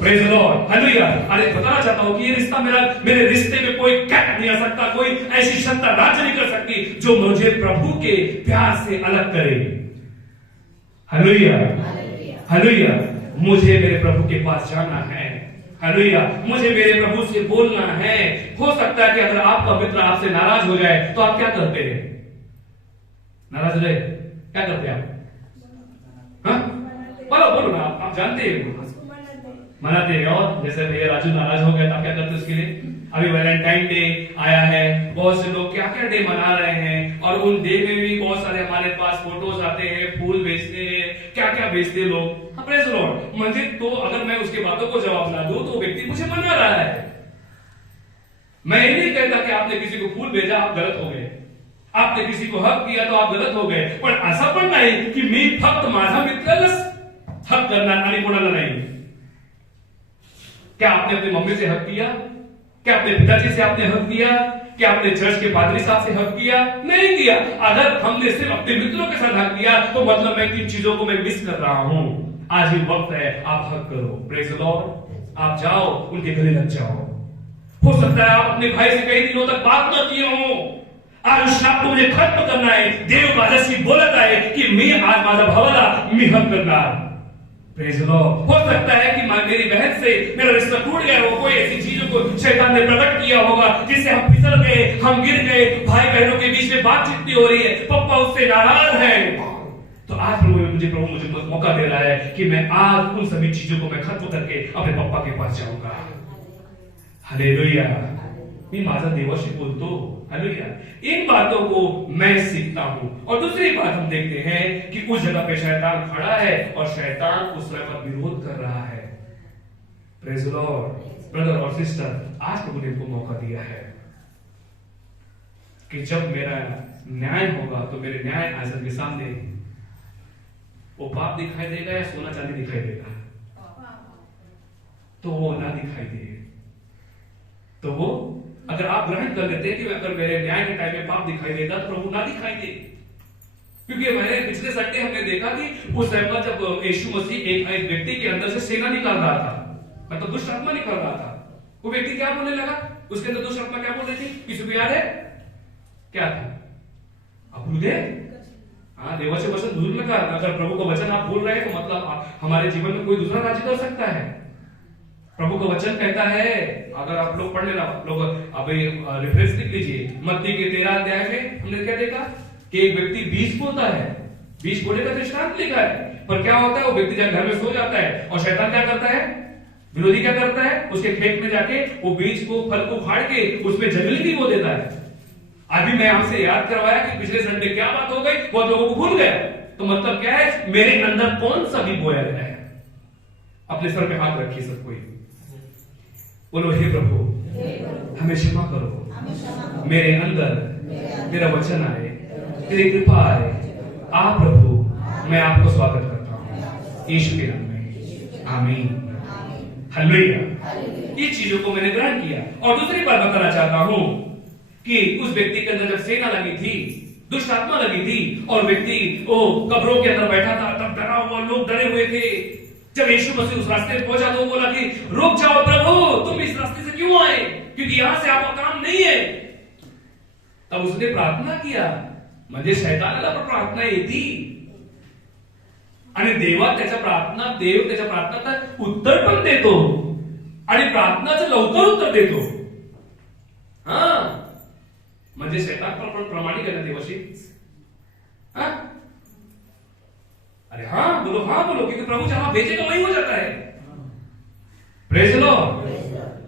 Praise the Lord. हालेलुया। अरे बताना चाहता हूं कि ये रिश्ता मेरे रिश्ते में कोई कैट नहीं आ सकता, कोई ऐसी सत्ता राज्य नहीं कर सकती जो मुझे प्रभु के प्यार से अलग करे। हालेलुया। हालेलुया। मुझे मेरे प्रभु के पास जाना है। हालेलुया। मुझे मेरे प्रभु से बोलना है। हो सकता है कि अगर आपका मित्र आपसे नाराज हो जाए तो आप क्या करते हैं? नाराज हो जाए क्या करते हैं आप? हाँ बोलो ना, आप जानते हैं मनाते हैं। और जैसे भैया राजू नाराज हो गया तो आप क्या करते हैं उसके लिए? अभी वैलेंटाइन डे आया है, बहुत से लोग क्या क्या डे मना रहे हैं और उन डे में भी बहुत सारे हमारे पास फोटोज आते हैं, फूल बेचते हैं, क्या क्या बेचते लोग। Praise the Lord. मुझे तो अगर मैं उसके बातों को जवाब ना दूं तो व्यक्ति मुझे मना रहा है। मैं ये नहीं कहता कि आपने किसी को फूल भेजा आप गलत हो गए, आपने किसी को हक किया तो आप गलत हो गए, पण असं पण नाही की मी फक्त माझा मित्रालाच हक करणार आणि कोणाला नाही। क्या आपने अपनी मम्मी से हक किया? क्या अपने पिताजी से आपने हक किया? क्या आपने चर्च के पादरी साहब से हक किया? नहीं किया। अगर हमने सिर्फ अपने मित्रों के साथ हक किया तो मतलब मैं किन चीजों को मैं मिस कर रहा हूं। आज ही वक्त है, आप हक करो। Praise the Lord. आप जाओ उनके गले लग जाओ। हो सकता है आप अपने भाई से कई दिनों तक बात न किए हो, आज उस श्राप को मुझे खत्म करना है। देव माझ्याशी बोलत आहे की मी आज माझ्या भावाला मी हक करणार। Praise the Lord. हो सकता है कि मेरी बहन से मेरा रिश्ता टूट गया हो, कोई ऐसी चीजों को शैतान ने प्रकट किया होगा जिससे हम फिसल गए, हम गिर गए, भाई बहनों के बीच में बातचीत नहीं हो रही है, पप्पा उससे नाराज है। तो आज प्रभु मुझे मौका दे रहा है कि मैं आज उन सभी चीजों को मैं खत्म करके अपने पप्पा के पास जाऊंगा। हालेलुया। मी माझा देवाशी बोलतो हालेलुया। इन बातों को मैं सीखता हूं। और दूसरी बात हम देखते हैं कि उस जगह पे शैतान खड़ा है और शैतान उस समय पर विरोध कर रहा है। Praise the Lord. ब्रदर और सिस्टर, आज प्रभु ने इनको मौका दिया है कि जब मेरा न्याय होगा तो मेरे न्याय आसन के सामने वो पाप दिखाई देगा या सोना चांदी दिखाई देगा? तो वो ना दिखाई दे। तो वो अगर आप ग्रहण कर लेते हैं कि अगर मेरे न्याय के टाइम में पाप दिखाई देगा तो प्रभु ना दिखाई दे। क्योंकि मैंने पिछले संडे हमने देखा कि उस टाइम पर जब यीशु मसीह एक व्यक्ति के अंदर से सेना निकाल रहा था, मतलब दुष्ट आत्मा निकल रहा था, वो व्यक्ति क्या बोलने लगा? उसके अंदर दुष्ट आत्मा क्या बोल रही थी? किसी को याद है क्या था? आप भूल गए? हाँ, देवाचे वचन भूल लगा। अगर प्रभु का वचन आप भूल रहे हैं तो मतलब हमारे जीवन में कोई दूसरा राज्य कर सकता है। प्रभु का वचन कहता है, अगर आप लोग पढ़ लेना, आप लोग अभी रेफरेंस लिख लीजिए, मत्ती के 13 अध्याय में हमने क्या देखा कि एक व्यक्ति बीज बोता है, बीज बोने का दृष्टांत लिखा है। पर क्या होता है, वो व्यक्ति जब घर में सो जाता है और शैतान क्या करता है, विरोधी क्या करता है, उसके खेत में जाके वो बीज को, फल को फाड़ के उसमें जंगली भी बो देता है। अभी मैं आपसे याद करवाया कि पिछले संडे क्या बात हो गई, वो लोगों को भूल गया। तो मतलब क्या है, मेरे अंदर कौन सा भी बोया गया है? अपने सर पे हाथ रखिए सब कोई, बोलो हे प्रभु हमें क्षमा करो, मेरे अंदर तेरा वचन आए, तेरी कृपा आए। आप प्रभु, मैं आपको स्वागत करता हूं यीशु के नाम में, आमीन, हालेलुया। ये चीजों को मैंने ग्रहण किया। और दूसरी बात बताना चाहता हूं कि उस व्यक्ति के अंदर जब सेना लगी थी, दुष्ट आत्मा लगी थी, और व्यक्ति वो कब्रों के अंदर बैठा था, तब डरा हुआ, लोग डरे हुए थे। जब यीशु मसीह उस रास्ते पे पहुंचा तो बोला कि रुक जाओ प्रभु, तुम इस रास्ते से क्यों आए, क्योंकि यहां से आपका काम नहीं है। तब उसने प्रार्थना किया, म्हणजे शैतानाला पण प्रार्थना येती आणि देव त्याच्या प्रार्थनाचं उत्तर पण देतो आणि प्रार्थनाचं लवकर उत्तर देतो। हा, म्हणजे शैतान पण प्रामाणिक आहे ना देवाशी? हाँ? अरे हाँ बोलो, क्योंकि प्रभु जहां भेजेगा वही हो जाता है। Praise the Lord.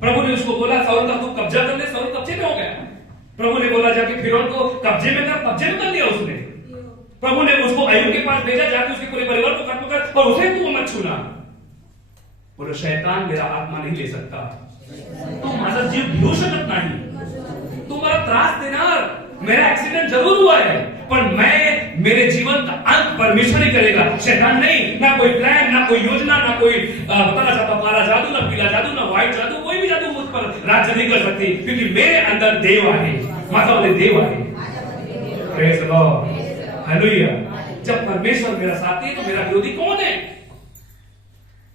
प्रभु ने उसको बोला साउल का तू कब्जा कर ले, साउल कब्जे में हो गया। प्रभु ने बोला जाके फिरौन को कब्जे में कर लिया उसने। प्रभु ने उसको अय्यूब के पास भेजा, जाके उसके पूरे परिवार को खत्म कर, और उसे तू मत छूना। बोलो शैतान मेरा आत्मा नहीं ले सकता, तू माझा जीव घेऊ शकत नाही, तू मला त्रास देणार। मेरा एक्सीडेंट जरूर हुआ है, पर मेरे जीवन का अंत परमेश्वर ही करेगा, शैतान नहीं। ना कोई प्लान, ना कोई योजना, ना कोई बताना चाहता काला जादू, ना पीला जादू, ना व्हाइट जादू, कोई भी जादू मुझ पर राज्य नहीं कर सकती, क्योंकि मेरे अंदर देव आहे, माझा वाले देव आहे। Praise the Lord, hallelujah. जब परमेश्वर मेरा साथी है तो मेरा विरोधी कौन है?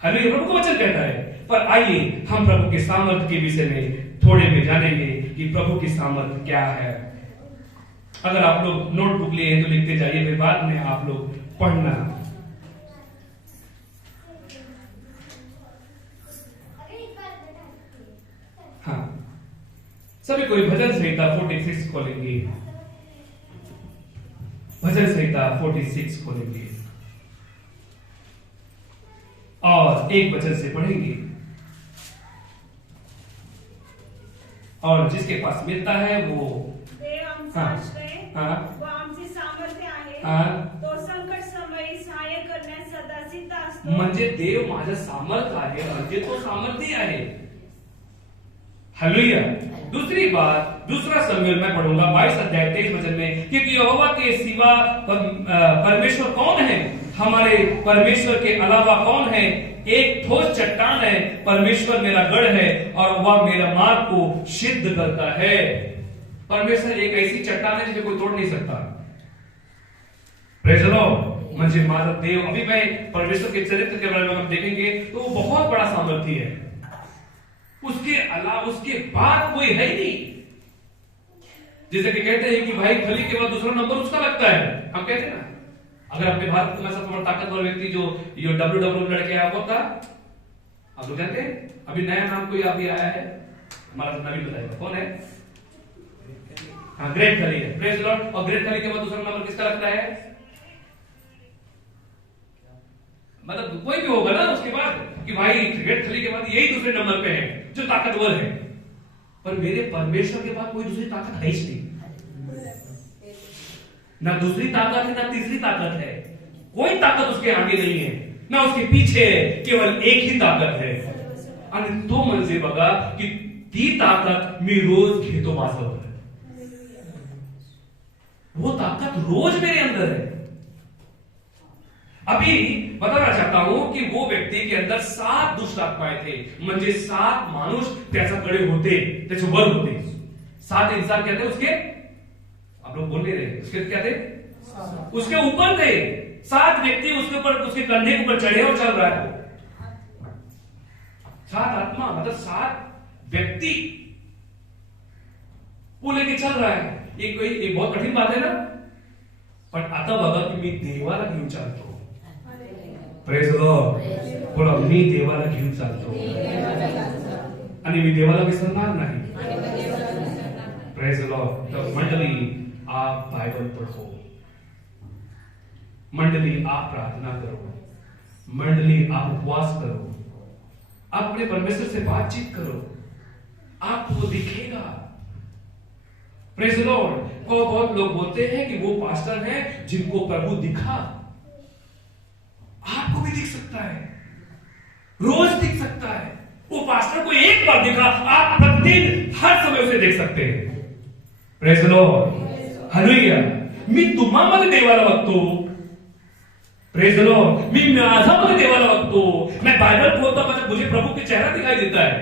हालेलुया, प्रभु का वचन कहता है। पर आइए हम प्रभु के सामर्थ्य के विषय में थोड़े में जानेंगे कि प्रभु की सामर्थ्य क्या है। अगर आप लोग नोटबुक लिए हैं तो लिखते जाइए, फिर बाद में आप लोग पढ़ना। हाँ, सभी कोई भजन संहिता 46 खोलेंगे, भजन संहिता 46 खोलेंगे और एक वचन से पढ़ेंगे। और जिसके पास मिलता है वो वो आमची सामर्थ्य आहे, तो संकट समयी सहाय्य करण्यास सदा सिद्ध असतो। म्हणजे देव माझं सामर्थ्य आहे, म्हणजे तो सामर्थ्य आहे। हालेलुया। दूसरी बात, दूसरा शमूएल मैं पढ़ूंगा 22 अध्याय 23 वचन में, क्योंकि यहोवा के सिवा परमेश्वर कौन है, हमारे परमेश्वर के अलावा कौन है। एक ठोस चट्टान है, परमेश्वर मेरा गढ़ है और वह मेरा मार्ग को सिद्ध करता है। परमेश्वर एक ऐसी चट्टान है जिसे कोई तोड़ नहीं सकता। Praise the Lord. म्हणजे माझा देव, अभी मैं परमेश्वर के चरित्र के बारे में हम देखेंगे तो वो बहुत बड़ा सामर्थ्य है, उसके अलावा उसके बाद कोई है ही नहीं। जैसे कि कहते हैं कि भाई खली के बाद दूसरा नंबर उसका लगता है, हम कहते हैं ना। अगर अपने भारत में सबसे ताकतवर व्यक्ति जो WWE लड़के आया हुआ था, आप लोग जानते हैं, अभी नया नाम कोई अभी आया है, हमारा नबी बताएगा कौन है। हाँ, ग्रेट खली है। Praise Lord. और ग्रेट खली के बाद दूसरा नंबर किसका लगता है? मतलब कोई भी होगा ना उसके बाद कि भाई ग्रेट खली के बाद यही दूसरे नंबर पे है जो ताकतवर है। पर मेरे परमेश्वर के बाद कोई दूसरी ताकत है ही नहीं। ना दूसरी ताकत है, ना तीसरी ताकत है, कोई ताकत उसके आगे नहीं है, ना उसके पीछे है, केवल एक ही ताकत है. आणि तो म्हणजे बघा की ती ताकद मी रोज घेतो माझ्यावर. वो ताकत रोज मेरे अंदर है. अभी बताना चाहता हूं कि वो व्यक्ती के अंदर 7 दुष्ट आत्माएं थे, म्हणजे 7 माणूस त्याच्याकडे होते, त्याच्यावर होते. 7 इंसान क्या थे उसके, आप लोग बोल नहीं रहे, उसके क्या थे, उसके ऊपर थे. 7 व्यक्ति उसके ऊपर, उसके कंधे के ऊपर चढ़े और चल रहा है. 7 आत्मा मतलब 7 व्यक्ति वो लेके चल रहा है. एक बहुत कठीण बात है ना. पण आता बघा की मी देवाला घेऊन चालतो. Praise Lord. बोला मी देवाला घेऊन चालतो आणि मी देवाला विसरणार नाही. Praise Lord. तर मंडळी आप बाइबल पढ़ो, मंडली आप प्रार्थना करो, मंडली आप उपवास करो, आप अपने परमेश्वर से बातचीत करो, आपको दिखेगा. Praise Lord. बहुत लोग बोलते हैं कि वो पास्टर हैं जिनको प्रभु दिखा. आपको भी दिख सकता है, रोज दिख सकता है. वो पास्टर को एक बार दिखा, आप प्रतिदिन हर समय उसे देख सकते हैं. Praise Lord. हालेलुया. मी तुम्हामध्ये देवाला बघतो. Praise Lord. मी माझ्यामध्ये देवाला बघतो. मैं बाइबल खोलता मुझे प्रभु का चेहरा दिखाई देता है.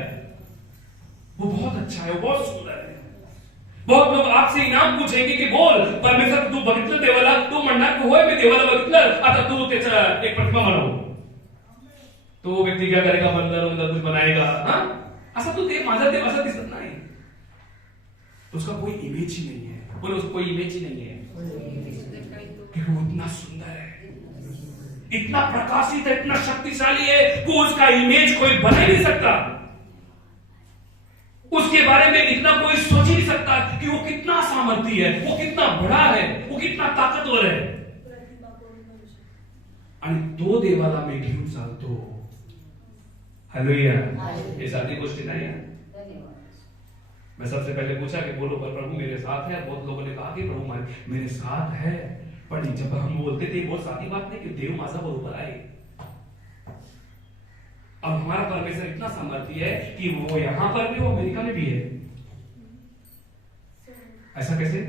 वो बहुत अच्छा है, वो बहुत सुंदर है. बहुत लोग आपसे इनाम पूछेंगे की बोल परमेश्वर तू बघितलं देवाला, तू म्हणणार की होय मी देवाला बघितलं, आता तू त्याचा एक प्रतिमा बनव. तो वो व्यक्ति क्या करेगा, बंदर कुछ बनाएगा. ऐसा तो देव माझा देव ऐसा दिसत नाही. उसका कोई इमेज ही नहीं है. बोलो उसको कोई इमेज ही नहीं है. कि वो इतना सुंदर है, इतना प्रकाशित है, इतना शक्तिशाली है कि उसका इमेज कोई बना ही नहीं सकता. उसके बारे में इतना कोई सोच ही नहीं सकता कि वो कितना सामर्थी है, वो कितना बड़ा है, वो कितना ताकतवर है. आणि तो देवाला मी घेऊन चालतो. हालेलुया. ये सारी गोष्टी नहीं है. मैं सबसे पहले पूछा कि बोलो पर प्रभु मेरे साथ है. बहुत लोगों ने कहा कि प्रभु मेरे साथ है, पर जब हम बोलते थे वो सारी बात नहीं कि देव माझा बरोबर आहे. अब हमारा परमेश्वर इतना सामर्थ्य है कि वो यहां पर भी, वो अमेरिका में भी है. ऐसा कैसे?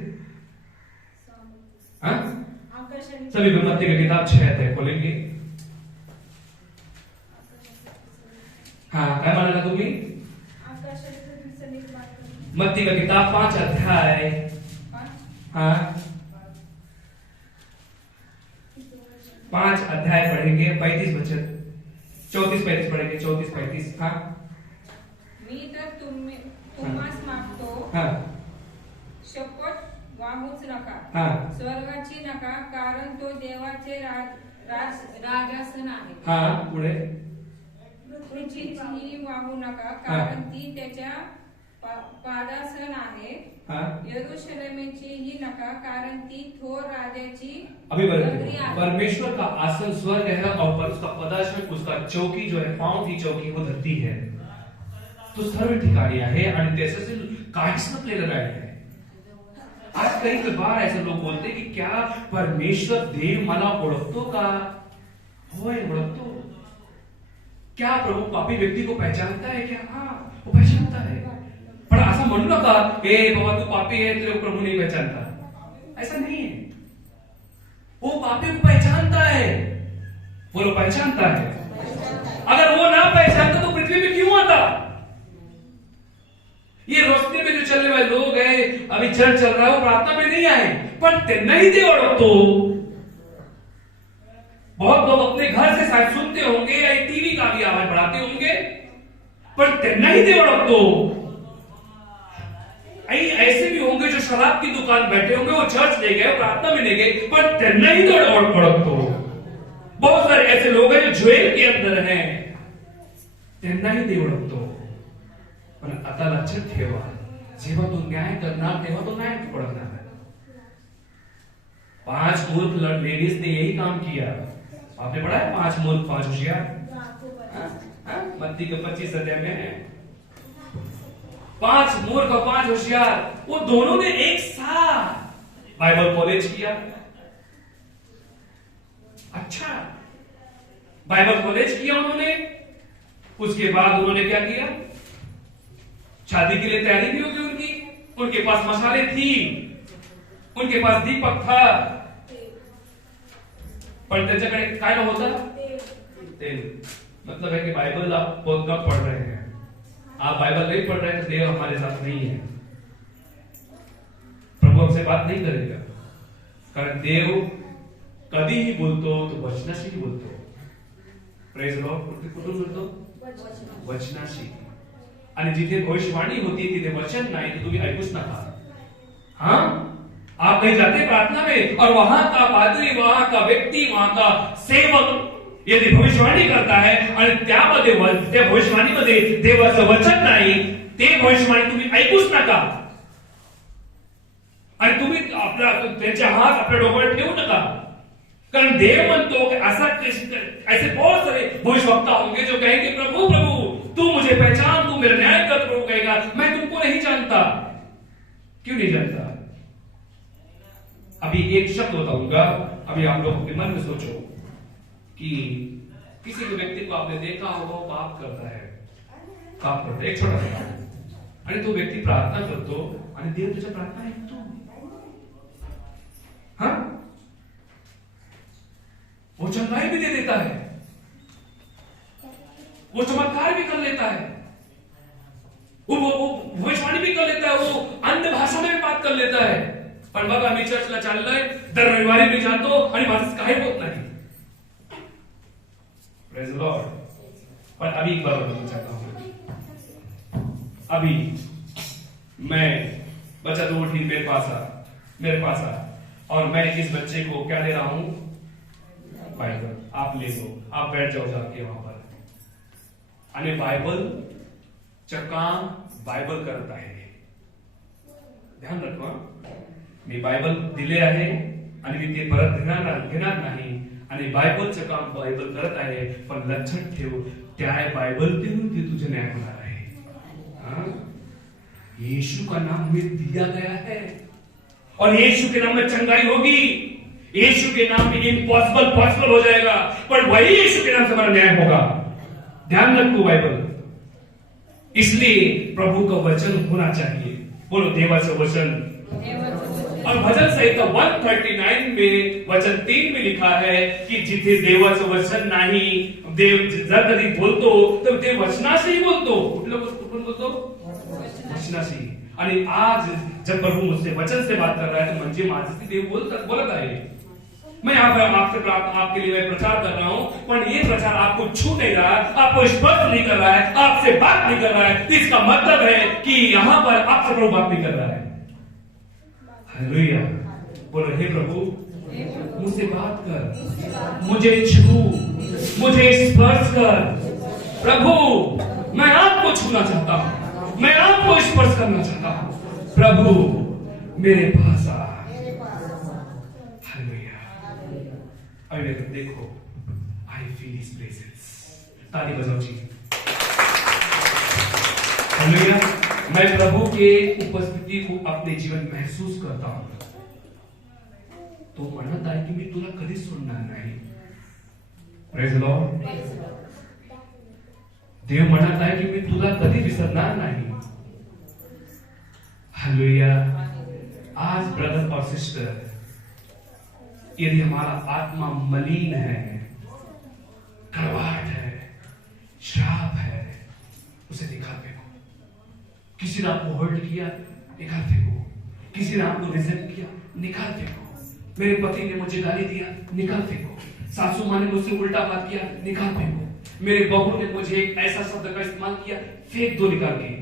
सभी मत्ती की किताब 6 अध्याय खोलेंगे. हाँ काय म्हणाला तुम्ही? मत्ती का किताब 5 अध्याय. हाँ 5 अध्याय पढ़ेंगे. 35 वचन, 34-35 पढ़ेंगे. 34-35. हाँ. मी तर तुम्हास मागतो, शपथ वाहूच नका, स्वर्गाची नका, कारण तो देवाचे राजासन आहे. हाँ पुढे. पृथ्वीची वाहू नका, कारण ती त्याच्या पादासन आहे. यरूशलेमेची ही नका, कारण ती थोर राजाची नगरी आहे. परमेश्वर का आसन स्वर्ग है और उसका पदासन, उसका चौकी जो है, पांव की चौकी वो धरती है. तो सर्व ठिकाणी आहे आणि त्याच्याशी काहीच नसलेलं आहे. आज कई बार ऐसे लोग बोलते कि क्या परमेश्वर देव मला ओळखतो का? होय ओळखतो. क्या प्रभु पापी व्यक्ति को पहचानता है क्या? हाँ वो पहचानता है. पर ऐसा म्हणू नका ए बाबा तू पापी है तेरे प्रभु नहीं पहचानता. ऐसा नहीं है. वो पापी को पहचानता है. बोलो पहचानता है. अगर वो ना पहचानता तो पृथ्वी में क्यों आता? ये रास्ते में जो चलने वाले लोग हैं, अभी चर्च चल रहा है, वो प्रार्थना में नहीं आए, पर नहीं दे ओळखतो. बहुत लोग अपने घर से शायद सुनते होंगे या टीवी का भी आवाज बढ़ाते होंगे, पर नहीं दे ओळखतो. ऐसे भी होंगे जो शराब की दुकान बैठे होंगे, वो चर्च ले गए, प्रार्थना में ले गए, पर नहीं दे ओळखतो. बहुत सारे ऐसे लोग हैं जो ज्वेल के अंदर हैं, नहीं दे ओळखतो. पण आता लक्षात ठेवा, जेव्हा तो न्याय करणार तेव्हा तो न्याय पडणार है. 5 मूर्ख लेडीज ने यही काम किया. आपने पढ़ा है 5 मूर्ख 5 होशियार. मत्ती के 25 अध्याय में है 5 मूर्ख और 5 होशियार. वो दोनों ने एक साथ बाइबल कॉलेज किया, अच्छा बाइबल कॉलेज किया उन्होंने। उसके बाद उन्होंने क्या किया, शादी के लिए तैयारी भी होगी उनकी, उनके पास मसाले थी, उनके पास दीपक था, पण त्याच्याकडे काय नव्हता, तेल। मतलब है कि बाइबल आप बहुत कम पढ़ रहे हैं, आप बाइबल नहीं पढ़ रहे हैं तो देव हमारे साथ नहीं है, प्रभु हमसे बात नहीं करेगा। कारण देव कधीही बोलतो तो वचनाशी बोलतो। Praise Lord. कुठून बोलतो? वचनाशी। आणि जिथे भविष्यवाणी होती तिथे वचन नाही तो तुम्ही ऐकूच नका। हाँ, आप कहीं जाते प्रार्थना में और वहां का पादरी, वहां का व्यक्ति, वहां का सेवक यदि भविष्यवाणी करता है आणि त्यामध्ये त्या भविष्यवाणीमध्ये देवाचं वचन नाही, ते भविष्यवाणी तुम्ही ऐकूच नका आणि तुम्ही आपला त्यांच्या हात आपल्या डोक्यावर ठेवू नका। कारण देव म्हणतो कि ऐसे बहुत सारे भविष्यवक्ता होंगे जो कहेंगे प्रभु प्रभु तू मुझे पहचान, तू मेरा न्याय कर। प्रभु कहेगा मैं तुमको नहीं जानता। क्यों नहीं जानता? अभी एक शब्द बताऊंगा, अभी आप लोग अपने मन में सोचो कि किसी भी व्यक्ति को आपने देखा होगा पाप करता है, पाप करता है, एक छोटा सा आणि तो व्यक्ती प्रार्थना करतो आणि देव त्याच्या प्रार्थना ऐकतो। हाँ, वो चंगाई भी दे देता है, वो चमत्कार भी कर लेता है, वो भविष्यवाणी भी कर लेता है, वो अन्य भाषा में भी बात कर लेता है। पण बघा मी चर्चला चाललोय, दर रविवारी मी जातो आणि माझं काही होत नाही। Praise the Lord. पर अभी एक बार बताना चाहता हूं, अभी मैं बच्चा तो उठी मेरे पास आ और मैं इस बच्चे को क्या दे रहा हूं, बाइबल। आप ले लो, आप बैठ जाओ जाके वहां पर। आणि बायबलचं काम बायबल करत आहे। ध्यान रखवा, मी बायबल दिले आहे आणि मी ते परत घेणार नाही आणि बायबलचं काम बायबल करत आहे। पण लक्षात ठेव, त्या बायबलतून ते तुझे न्याय होणार आहे। यीशु का नाम में दिया गया है और यीशु के नाम में चंगाई होगी, यीशु के नाम में इम्पॉसिबल पॉसिबल हो जाएगा, पर वही यीशु के नाम से हमारा न्याय होगा। ध्यान रखो बाइबल। इसलिए प्रभु का वचन होना चाहिए। बोलो देवाचं वचन। और भजन संहिता 139 में वचन 3 में लिखा है कि जिथे देवाचं वचन नाही, देव जर कधी बोलतो तर ते वचनाशी बोलतो। कुठून बोलतो? वचनाशी। आणि आज जब प्रभु मुझसे वचन से बात कर रहा है तो म्हणजे माझे देव बोलत आहे। मैं यहाँ पर आपके लिए मैं प्रचार कर रहा हूं, पर ये प्रचार आपको छू नहीं रहा, आपको स्पर्श नहीं कर रहा है, आपसे बात नहीं कर रहा है। इसका मतलब है कि यहाँ पर आपसे प्रभु बात नहीं कर रहा है। हालेलुया। बोलो हे प्रभु मुझसे बात कर, मुझे छू, मुझे स्पर्श कर। प्रभु मैं आपको छूना चाहता हूं, मैं आपको स्पर्श करना चाहता हूं। प्रभु मेरे पास आ। हालेलुया। देखो आई फील हिज प्रेजेंस। ताली बजाओ जी। हालेलुया। मैं प्रभु के उपस्थिति को अपने जीवन महसूस करता हूं। तो म्हणत आहे की मी तुला कधीच सोडणार नाही। Praise the Lord. देव म्हणत आहे की मी तुला कधी विसरणार नाही। हालेलुया। आज ब्रदर और सिस्टर, यदि हमारा आत्मा मलिन है, कड़वाहट है, श्राप है, उसे निकाल फेंको। किसी ने आपको हर्ट किया, निकाल फेंको। किसी ने आपको रिजेक्ट किया, निकाल फेंको। मेरे पति ने मुझे गाली दिया, निकाल फेंको। सासू माँ ने मुझसे उल्टा बात किया, निकाल फेंको। मेरे बहू ने मुझे एक ऐसा शब्द का इस्तेमाल किया, फेंक दो निकाल के।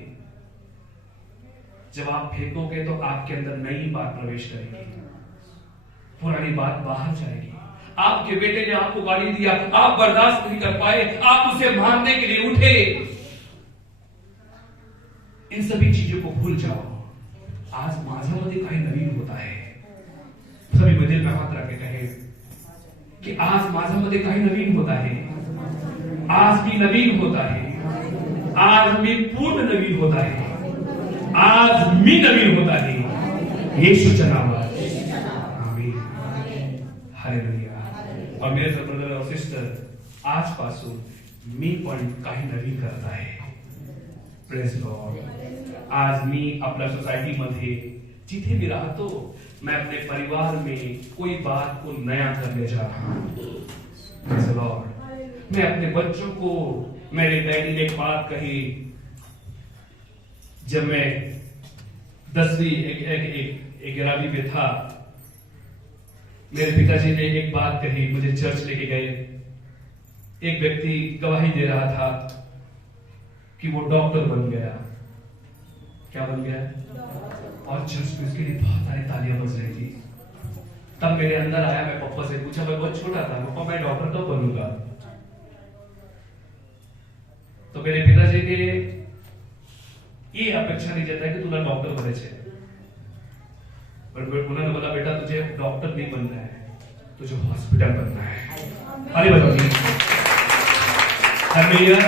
जब आप फेंकोगे तो आपके अंदर नई बात प्रवेश करेगी, पुरानी बात बाहर जाएगी। आपके बेटे ने आपको गाली दिया, आप बर्दाश्त नहीं कर पाए, आप उसे मारने के लिए उठे। इन सभी चीजों को भूल जाओ। आज माझ्यामध्ये काही नवीन होत आहे। सभी बदल में हाथ रख के कहे कि आज माझ्यामध्ये काही नवीन होत आहे। आज मी नवीन होत आहे। आज मी पूर्ण नवीन होत आहे। आज मी नवीन होत आहे। येशूच्या नावात। और मेरे ब्रदर और सिस्टर, आजपासून मी पण काही नवीन करत आहे. Praise Lord. आज मी आपल्या सोसायटीमध्ये जिथे भी राहतो, मैं अपने परिवार में कोई बात को नया करने जा रहा हूं. Praise Lord. मैं अपने बच्चों को, मेरे डैडी ने एक बात कही जब मैं 10वीं 11वीं में था. मेरे पिताजी ने एक बात कही, मुझे चर्च लेके गए. एक व्यक्ति गवाही दे रहा था कि वो डॉक्टर बन गया. क्या बन गया? और चर्च में उसके लिए बहुत सारी तालियां बज रही थी. तब मेरे अंदर आया, मैं पापा से पूछा, मैं बहुत छोटा था, पापा मैं डॉक्टर कब बनूंगा? तो मेरे पिताजी ने ये अपेक्षा नहीं जताई कि तुला डॉक्टर बनायचे. पर उन्होंने बोला, बेटा तुझे डॉक्टर नहीं बनना है, तुझे हॉस्पिटल बनना है. अरे हालेलुया.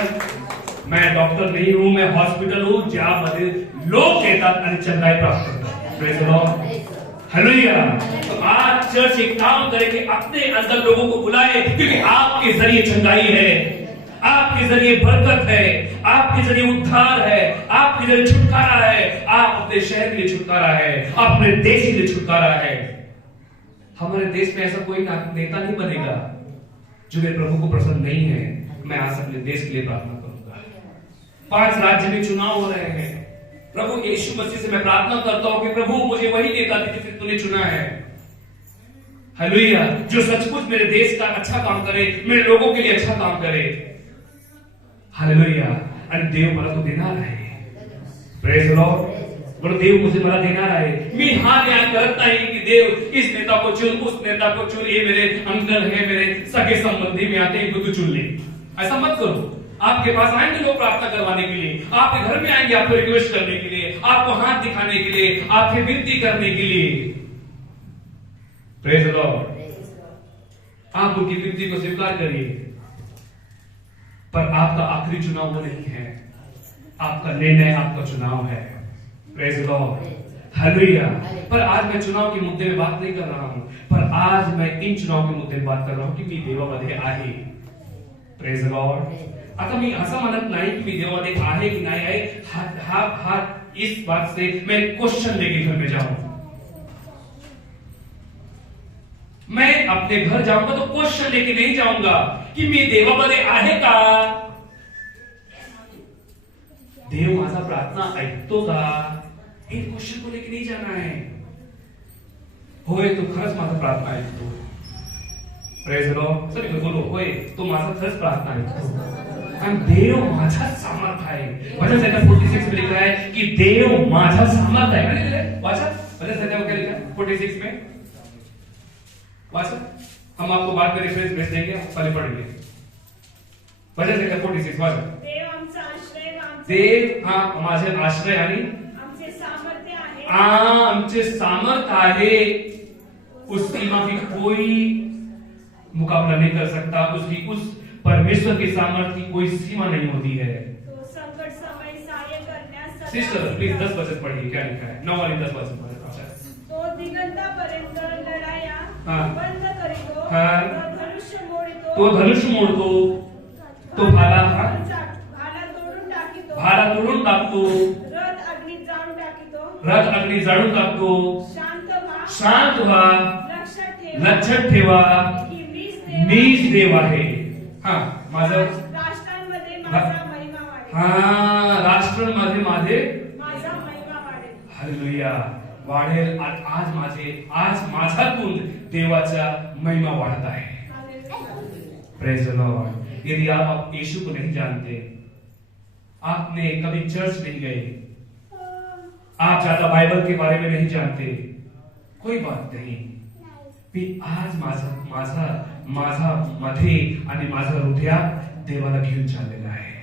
मैं डॉक्टर नहीं हूं, मैं हॉस्पिटल हूं ज्यामध्ये लोक येतात आणि चंगाई प्राप्त करतात. Praise the Lord. हालेलुया. तो आज चर्च एक काम करे कि अपने अंदर लोगों को बुलाए, क्योंकि आपके जरिए चंगाई है, आपके जरिए बरकत है, आपके जरिए उद्धार है, आपके जरिए छुटकारा है. आप अपने शहर के लिए छुटकारा है, अपने देश के लिए छुटकारा है. हमारे देश में ऐसा कोई नेता नहीं बनेगा जो मेरे प्रभु को पसंद नहीं है. मैं आज अपने देश के लिए प्रार्थना करूंगा. 5 राज्य में चुनाव हो रहे हैं. प्रभु यीशु मसीह से मैं प्रार्थना करता हूं कि प्रभु मुझे वही नेता दे जिसे तूने चुना है. हालेलुया. जो सचमुच मेरे देश का अच्छा काम करे, मेरे लोगों के लिए अच्छा काम करे. हालेलुया. आणि देव मला तो देणार आहे. Praise the Lord. बरं, देव मुझे मला देणार आहे. मी हा न्याय करत नाही कि देव इस नेता को चुन, उस नेता को चुन, ये मेरे अंकल है, मेरे सगे संबंधी में आते हैं, तू चुन ले. ऐसा मत करो. आपके पास आएंगे लोग प्रार्थना करवाने के लिए, आपके घर में आएंगे आपको रिक्वेस्ट करने के लिए, आपको हाथ दिखाने के लिए, आपकी विनती करने के लिए. Praise the Lord. आप उनकी विनती को स्वीकार करिए. पर आपका आखिरी चुनाव वो नहीं है. आपका निर्णय, आपका चुनाव है. Praise the Lord. हालेलुया. पर आज मैं चुनाव के मुद्दे में बात नहीं कर रहा हूं, पर आज मैं इन चुनाव के मुद्दे में बात कर रहा हूं कि मी देवामध्ये आहे. Praise the Lord. आता मी असं म्हणत नाही की मी देवामध्ये आहे की नाही आहे. हाथ इस बात से मैं क्वेश्चन लेके घर में जाऊं. मैं अपने घर जाऊंगा तो क्वेश्चन लेके नहीं जाऊंगा कि मी देवामध्ये आहे का, देव माझा प्रार्थना ऐकतो का, हे क्वेश्चन को लेके नहीं जाना है. होय तो खरंच माझा प्रार्थना ऐकतो. Praise the Lord. सर बोलो, होय तो माझा खरंच प्रार्थना ऐकतो. आणि देव माझा सामर्थ आहे. वचन संहिता 46 में लिखा है कि देव माझा सामर्थ है. वाचा वचन संहिता में क्या लिखा है 46 में? वाचा. हम आपको बाद में रेफरेंस भेज देंगे, पहले पढ़ेंगे. वचन संहिता 46 वाचा. देव आमचा आश्रय, देव हा माझे आश्रय आणि आमचे सामर्थ्य आहे. आमचे सामर्थ आहे. उस सीमा की कोई मुकाबला नहीं कर सकता. उसकी उस परमेश्वर के सामर्थ्य की कोई सीमा नहीं होती है. तो संकट समय सहाय्य करण्यास सिस्टर प्लीज 10 वचन पढ़िए. क्या लिखा है? 9 वाली 10 वचन पढ़े. तो दिगंतापर्यंत लढाया बंद करीतो. हाँ. तो धनुष्य मोडितो. तो धनुष्य मोडतो. तो भाला तोडून टाकीतो. भाला तोडून टाकतो. रथ अग्नीत जाळून टाकीतो. रथ अग्नी जाळून टाकतो. शांत व्हा. लक्षात ठेवा मीच देव आहे. हा माझं राष्ट्रांमध्ये माझा महिमा वाढेल. हा राष्ट्रांमध्ये माझा महिमा वाढेल. हालेलुया. वाढेल. आज माझ्यातून देवाचा महिमा वाढत आहे. Praise the Lord. यदि आप यीशु को नहीं जानते, आपने कभी चर्च नहीं गए, आप ज्यादा बाइबल के बारे में नहीं जानते, कोई बात नहीं. आज माझा मध्ये आणि माझा हृदयात देवाला घेऊन चाललेला आहे.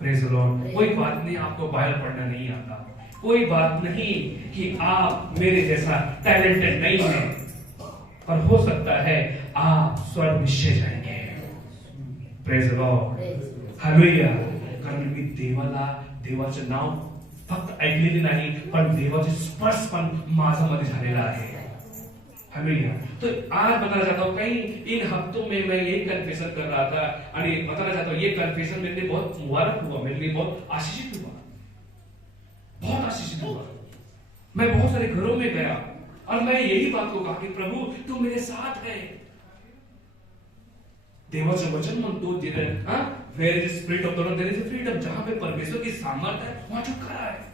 Praise the Lord. कोई बात नहीं आपको बाइबल पढ़ना नहीं आता. कोई बात नहीं कि आप मेरे जैसा टैलेंटेड नहीं है, पर हो सकता है आप स्वर्ग निश्चय जाएंगे. Praise the Lord. हालेलुया. कारण मी देवाचं नाव फक्त ऐकलेले नाही, पण देवाचे स्पर्श पण माझ्यामध्ये झालेला आहे. हालेलुया। तो आज बताना चाहता हूँ, कई इन हफ्तों में मैं यही कन्फेशन कर रहा था और बताना चाहता हूँ, ये कन्फेशन मेरे लिए बहुत मुबारक हुआ, मेरे लिए बहुत आशीषित हुआ, बहुत आशीषित हुआ। मैं बहुत सारे घरों में गया और मैं यही बात को कहा कि प्रभु तू मेरे साथ है। देवाचं वचन म्हणतो, where is the spirit of the Lord there is a freedom. जहां पे परमेश्वर की सामर्थ है वहां छुटकारा है।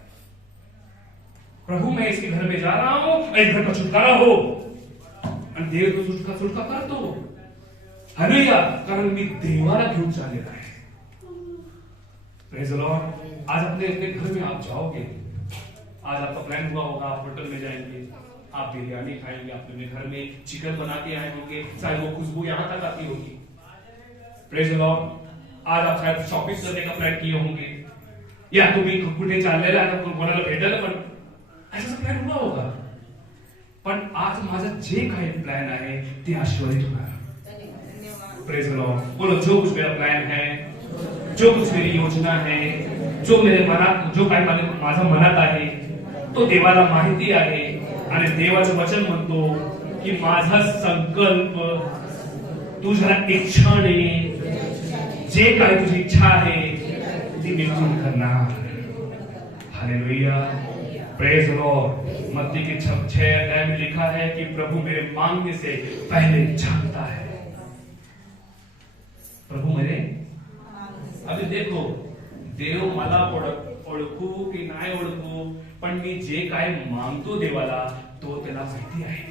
प्रभु मैं इसके घर में जा रहा हूं, इस घर का छुटकारा हो, आणि देव तो सुटका करतो। हालेलुया, कारण मी देवाला घेऊन चाललेला आहे। Praise the Lord. आज अपने घर में आप जाओगे, आज आपका प्लान हुआ होगा, आप होटल में जाएंगे, आप बिरयानी खाएंगे, आप अपने घर में चिकन बना के आए होंगे, शायद वो खुशबू यहां तक आती होगी। Praise the Lord. आज आप शायद शॉपिंग करने का प्लान किए होंगे, या तुम्ही कुठे चाललेला आहे, कोणाला भेटायला पण ऐसा प्लॅन हुआ होगा। पण आज माझा जे काही प्लॅन आहे ते आशीर्वादित होणार। Praise the Lord. बोलो, जो कुछ मेरा प्लॅन है, जो कुछ मेरी योजना है, जो मेरे मनात, जो काही माझ्या मनात आहे, तो देवाला माहिती आहे। आणि देवाचं वचन म्हणतो की माझा संकल्प तुझ्या इच्छाने, जे काही तुझी इच्छा आहे ती मी पूर्ण करणार। Hallelujah, praise the Lord. मत्ती के 6 अध्याय में लिखा है कि प्रभु मेरे मांगने से पहले जानता है। प्रभु मेरे, अभी देखो, देव मला ओळखू की नाही ओळखू, पण मी जे काय मागतो देवाला तो त्याला माहिती आहे।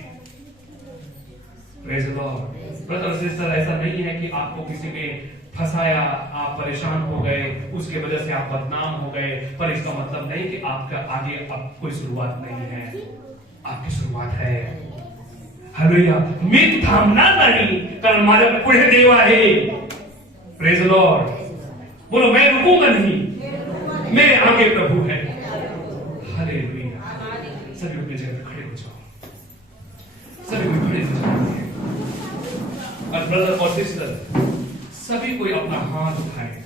Praise the Lord. Brother sister, ऐसा नहीं है कि आपको किसी ने फंसाया, आप परेशान हो गए, उसके वजह से आप बदनाम हो गए, पर इसका मतलब नहीं कि आपका आगे अब कोई शुरुआत नहीं है, आपकी शुरुआत है। हालेलुया। मी थांबणार नाही, कारण माझ्या पुढे देव आहे। Praise the Lord. बोलो, मैं रुकूंगा नहीं, मेरे आगे प्रभु है। हालेलुया। सभी अपनी जगह पे खड़े हो जाओ, सभी को खड़े हो जाओ। और ब्रदर और सिस्टर, सभी कोई अपना हाथ उठाए,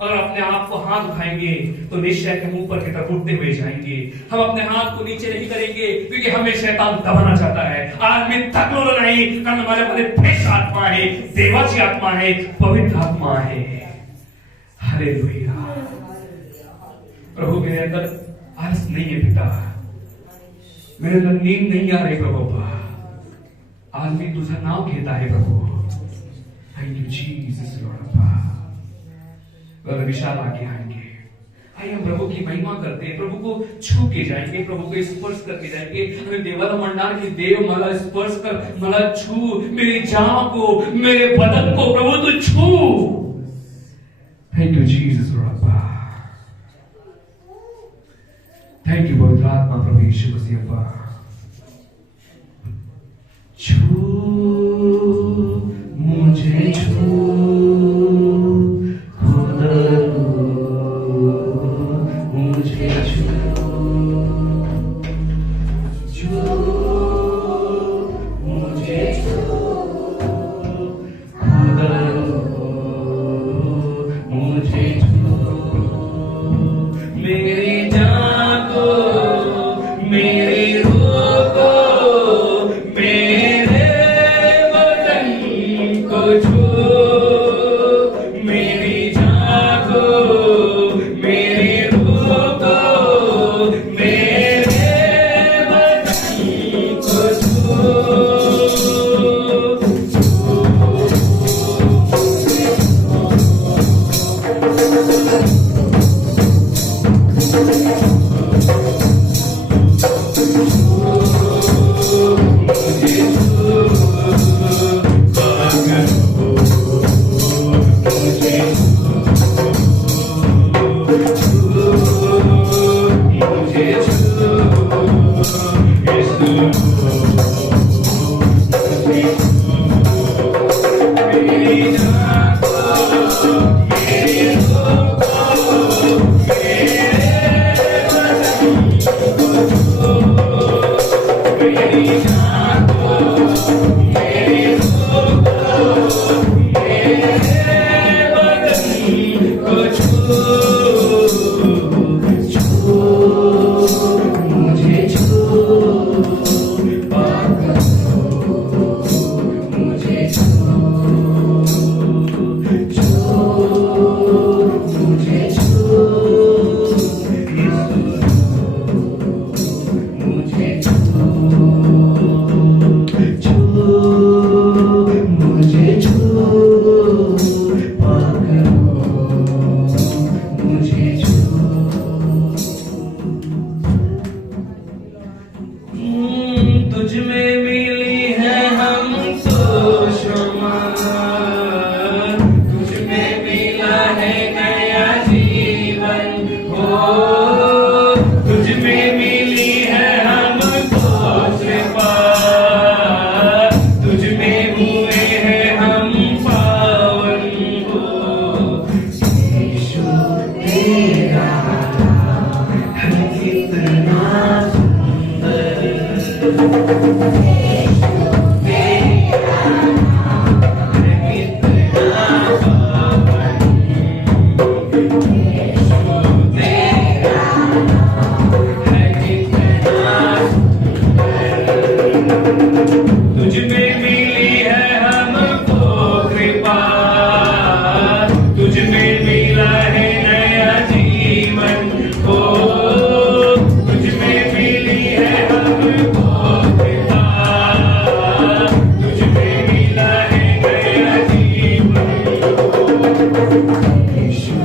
और अपने आप को हाथ उठाएंगे तो निश्चय के मुंह पर की तरफ उठते हुए जाएंगे। हम अपने हाथ को नीचे नहीं करेंगे क्योंकि हमें शैतान दबाना चाहता है। आज मी थकलो नाही, कारण माझ्यामध्ये फ्रेश आत्मा आहे, देवाची आत्मा आहे, पवित्र आत्मा आहे। हालेलुया। प्रभु मेरे अंदर आलस नहीं है पिता, मेरे अंदर नींद नहीं आ रही प्रभु। आज मी तुझं नाव घेत आहे प्रभु। Thank you Jesus Lord. Vishal आगे आएंगे, आइए हम प्रभु की महिमा करते हैं, प्रभु को छू के जाएंगे, प्रभु को स्पर्श करके जाएंगे। हमें देवाला म्हणणार की देव मला स्पर्श कर, मला छू, मेरी जान को, मेरे बदन को प्रभु तू छू। Thank you Jesus Lord. Thank you पवित्र आत्मा प्रभु यीशु मसीह अब्बा। छू मुझे, छू तुझ में मिली है हमको क्षमा, तुझ में मिला है नया जीवन हो, तुझ में मिली है हमको कृपा, तुझ में हुए हैं हम पावन हो। यीशु तेरा है कितना सुंदर, तुझ में मिली है हमको कृपा, तुझ में मिला है नया जीवन हो, तुझ में मिली है हमको कृपा, तुझ में मिला है नया जीवन हो। यीशु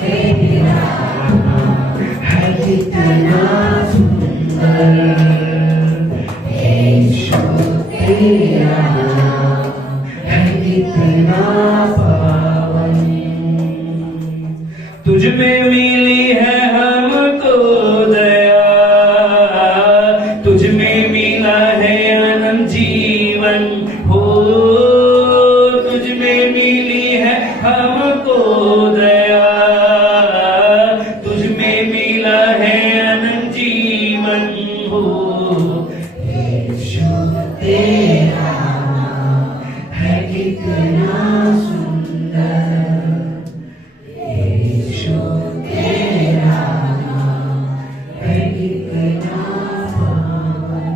तेरा है कितना सुंदर, तेरा है कितना पावन, तुझ में मिली है हमको दया, तुझ में मिला है अनंत जीवन हो, तुझ में मिली है हमको दया, तुझ में मिला है अनंत जीवन हो। यीशु तेरा है कितना सुंदर, यीशु तेरा है कितना पावन।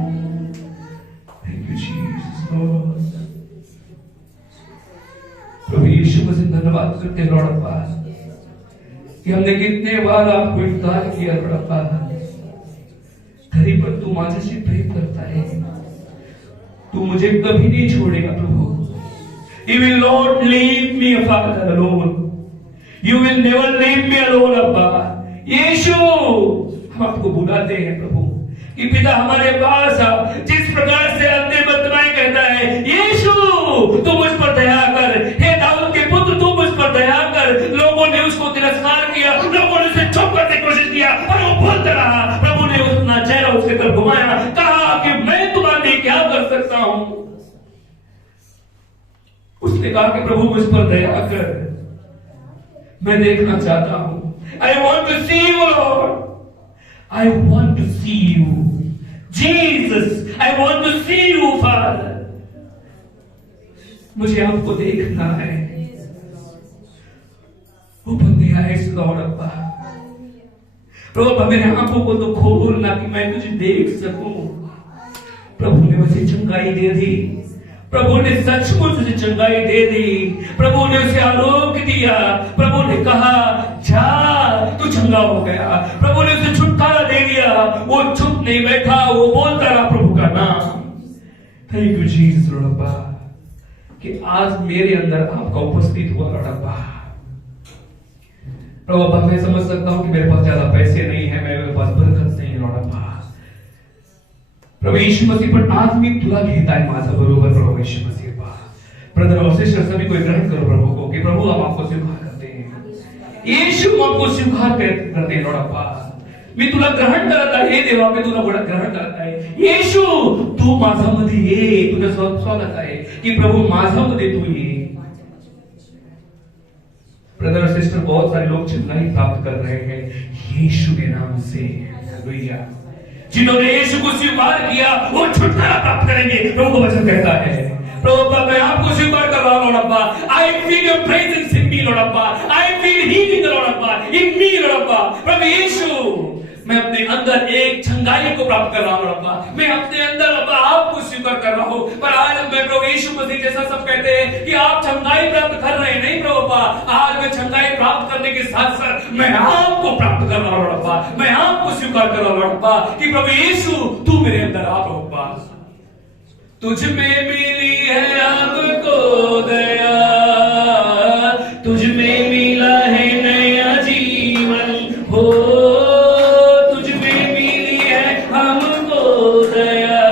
Thank you, Jesus, Lord. प्रभु यीशु मसीह धन्यवाद करते हैं लॉर्ड अब्बा कि हमने कितने बार आपको इनकार किया लॉर्ड अब्बा, तरी पर तू माझ्याशी प्रेम करता है, तू मुझे कभी नहीं छोड़ेगा प्रभु। You will not leave me, Father, alone. You will never leave me alone, अब्बा। यीशु, हम आपको बुलाते हैं प्रभु कि पिता हमारे पास आ। जिस प्रकार से अपने बदमाई कहता है, यीशु तू मुझ पर दया कर, हे दाऊद के पुत्र तू मुझ पर दया कर। लोगों ने उसको तिरस्कार किया, लोगों ने उसे चुप करने की कोशिश किया, पर वो बोलता रहा। प्रभु ने अपना चेहरा उसके तरफ घुमाया, कहा कि मैं तुम्हारे लिए क्या कर सकता हूं। उसने कहा कि प्रभु मुझ पर दया कर, मैं देखना चाहता हूं। I want to see you, Lord. I want to see you, Jesus. I want to see you, Father. मुझे आपको देखना है। Open the eyes, Lord, अब्बा। प्रभु मेरे आंखों को तो खोलना कि मैं तुझे देख सकूं। प्रभु ने मुझे चंगाई दे दी, प्रभु ने सचमुच उसे चंगाई दे दी, प्रभु ने उसे आरोग्य दिया, प्रभु ने कहा जा तू चंगा हो गया, प्रभु ने उसे छुटकारा दे दिया। वो चुप नहीं बैठा, वो बोलता रहा प्रभु का नाम। थैंक यू जीसस लॉर्ड अब्बा कि आज मेरे अंदर आपका उपस्थित हुआ लॉर्ड अब्बा। प्रभु अब्बा मैं समझ सकता हूं कि मेरे पास ज्यादा पैसे नहीं है, मेरे पास बरकत नहीं है लॉर्ड अब्बा। प्रभु यीशु मसीह पण आज मी तुला घेत आहे माझा बरोबर प्रभु यीशु मसीह अब्बा। ब्रदर और सिस्टर सभी को ग्रहण करो प्रभु को कि प्रभु हम आपको स्वीकार करते हैं, यीशु आपको स्वीकार करते हैं लॉर्ड अब्बा। मी तुला ग्रहण करत आहे देवा, मी तुला ग्रहण करत आहे येशू, तू माझ्यामध्ये ये, तुझं स्वागत आहे कि प्रभु माझ्यामध्ये तू ये। ब्रदर और सिस्टर बहुत सारे लोग चंगाई प्राप्त कर रहे हैं यीशु के नाम से, हालेलुया। जिन्होंने यीशु को स्वीकार किया वो छुटकारा प्राप्त करेंगे, प्रभु का वचन कहता है। प्रभु मैं आपको स्वीकार कर रहा हूं लॉर्ड अब्बा। I feel your presence in me Lord अब्बा, आई फील हीलिंग लॉर्ड अब्बा इन मी लॉर्ड अब्बा। प्रभु यीशु मैं अपने अंदर एक चंगाई को प्राप्त कर रहा हूं अब्बा, मैं अपने अंदर अब्बा आपको स्वीकार कर रहा हूं। पर आज मैं प्रभु यीशु मसीह जैसा सब कहते हैं कि आप चंगाई प्राप्त कर रहे हैं, नहीं प्रभु अब्बा, आज मैं चंगाई प्राप्त करने के साथ साथ मैं आपको प्राप्त कर रहा हूं अब्बा, मैं आपको स्वीकार कर रहा हूं अब्बा कि प्रभु यीशु तू मेरे अंदर आप अब्बा। तुझ में मिली है हमको दया, तुझ में मिला है नया जीवन हो, तुझ में मिली है हमको दया,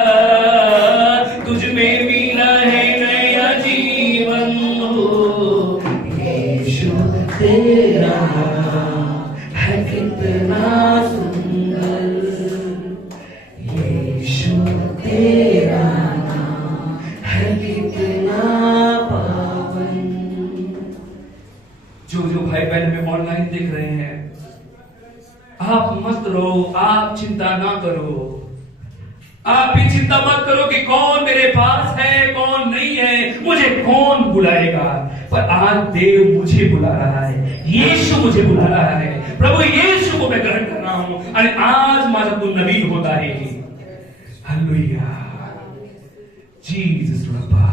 तेरा नाम है कितना पावन। जो भाई बहन हमें ऑनलाइन देख रहे हैं, आप मत रहो, आप चिंता ना करो, आप भी चिंता मत करो कि कौन मेरे पास है कौन नहीं है, मुझे कौन बुलाएगा। पर आज देव मुझे बुला रहा है, यीशु मुझे बुला रहा है, प्रभु यीशु को मैं ग्रहण कर रहा हूं और आज माझा तो नवीन होता है। हालेलुया, जीसस रब्बा।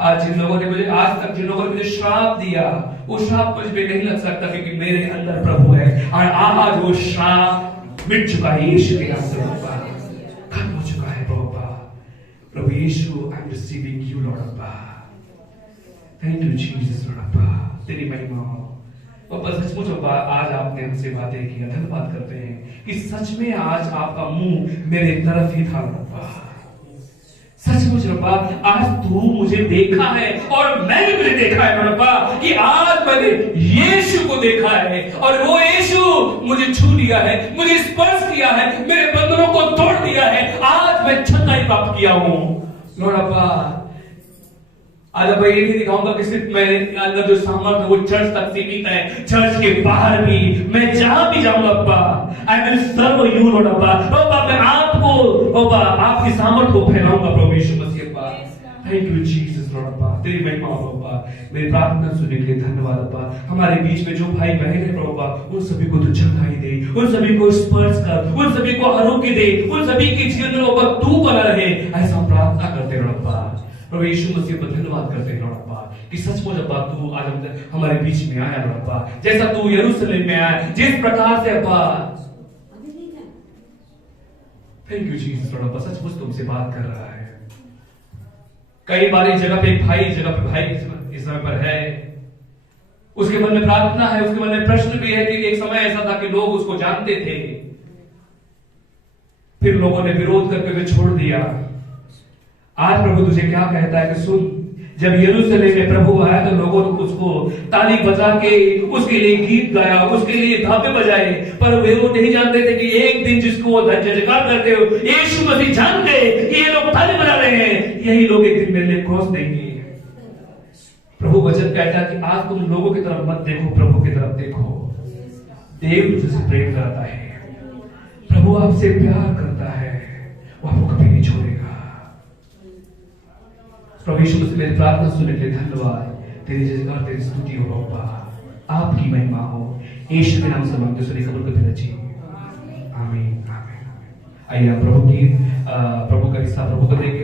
आज जिन लोगों ने मुझे, आज तक जिन लोगों ने मुझे श्राप दिया, वो श्राप मुझ पे नहीं लग सकता क्योंकि मेरे अंदर प्रभु है और आज वो श्राप मिट चुका है यीशु के नाम से। खत्म हो चुका है प्रभु यीशु। I am receiving you Lord Abba. Thank you Jesus Lord Abba, तेरी महिमा हो बाबा। सचमुच अब्बा आज आपने हमसे बातें की, धन्यवाद करते हैं कि सच में आज आपका मुंह मेरे तरफ ही था अब्बा। सचमुच रब्बा आज तू मुझे देखा है और मैंने तुझे देखा है रब्बा, कि आज मैंने यीशु को देखा है और वो यीशु मुझे छू लिया है, मुझे स्पर्श किया है, मेरे बंधनों को तोड़ दिया है। आज मैं छटाई प्राप्त किया हूं लॉर्ड अब्बा। आज अब ये नहीं दिखाऊंगा कि सिर्फ मेरे अंदर जो सामर्थ्य वो चर्च तक सीमित है, चर्च के बाहर भी मैं जहां भी जाऊंगा अब्बा, I will serve you Lord अब्बा। अब्बा मैं आपको अब्बा आपकी सामर्थ्य को फैलाऊंगा प्रभु यीशु मसीह अब्बा। Thank you Jesus Lord Abba, तेरी महिमा हो अब्बा। मेरी प्रार्थना सुनने के लिए धन्यवाद अब्बा। हमारे बीच में जो भाई बहन है प्रभु अब्बा, उन सभी को तू चंगाई दे, उन सभी को स्पर्श कर, उन सभी को आरोग्य दे, उन सभी के जीवन में अब्बा तू बना रहे, ऐसा प्रार्थना करते रहो अब्बा। प्रभु यीशु मसीह पर धन्यवाद करते हैं लॉर्ड अब्बा कि सचमुच अब्बा तू आज हमारे बीच में आया लॉर्ड अब्बा, जैसा तू यरूशलेम में आया, जिस प्रकार से अब्बा। थैंक यू जीसस लॉर्ड अब्बा, सचमुच तुमसे बात कर रहा है। कई बार इस जगह पे भाई इस समय पर है, उसके मन में प्रार्थना है, उसके मन में प्रश्न भी है कि एक समय ऐसा था कि लोग उसको जानते थे, फिर लोगों ने विरोध करके उसे छोड़ दिया। आज प्रभु तुझे क्या कहता है कि सुन, जब यरूशलेम में प्रभु आया तो लोगों ने उसको ताली बजा के उसके लिए गीत गाया, उसके लिए धापे बजाए, पर वे वो नहीं जानते थे कि एक दिन जिसको वो जयकार करते हो यीशु मसीह जानते कि ये लोग ताली बजा रहे हैं, यही लोग एक दिन मेरे लिए क्रॉस देंगे। प्रभु वचन कहता है कि आज तुम लोगों की तरफ मत देखो, प्रभु की तरफ देखो। देव तुझसे प्रेम करता है, प्रभु आपसे प्यार करता है, वो आपको कभी नहीं छोड़ेगा। प्रभु यीशु मसीह मेरी प्रार्थना सुनने के लिए धन्यवाद, तेरी जयकार तेरी स्तुति हो अब्बा, आपकी महिमा हो। यीशु के नाम से मांगते सुनी कबूल करते रहिए, आमीन आमीन आमीन। आइए प्रभु का हिस्सा प्रभु को देखें।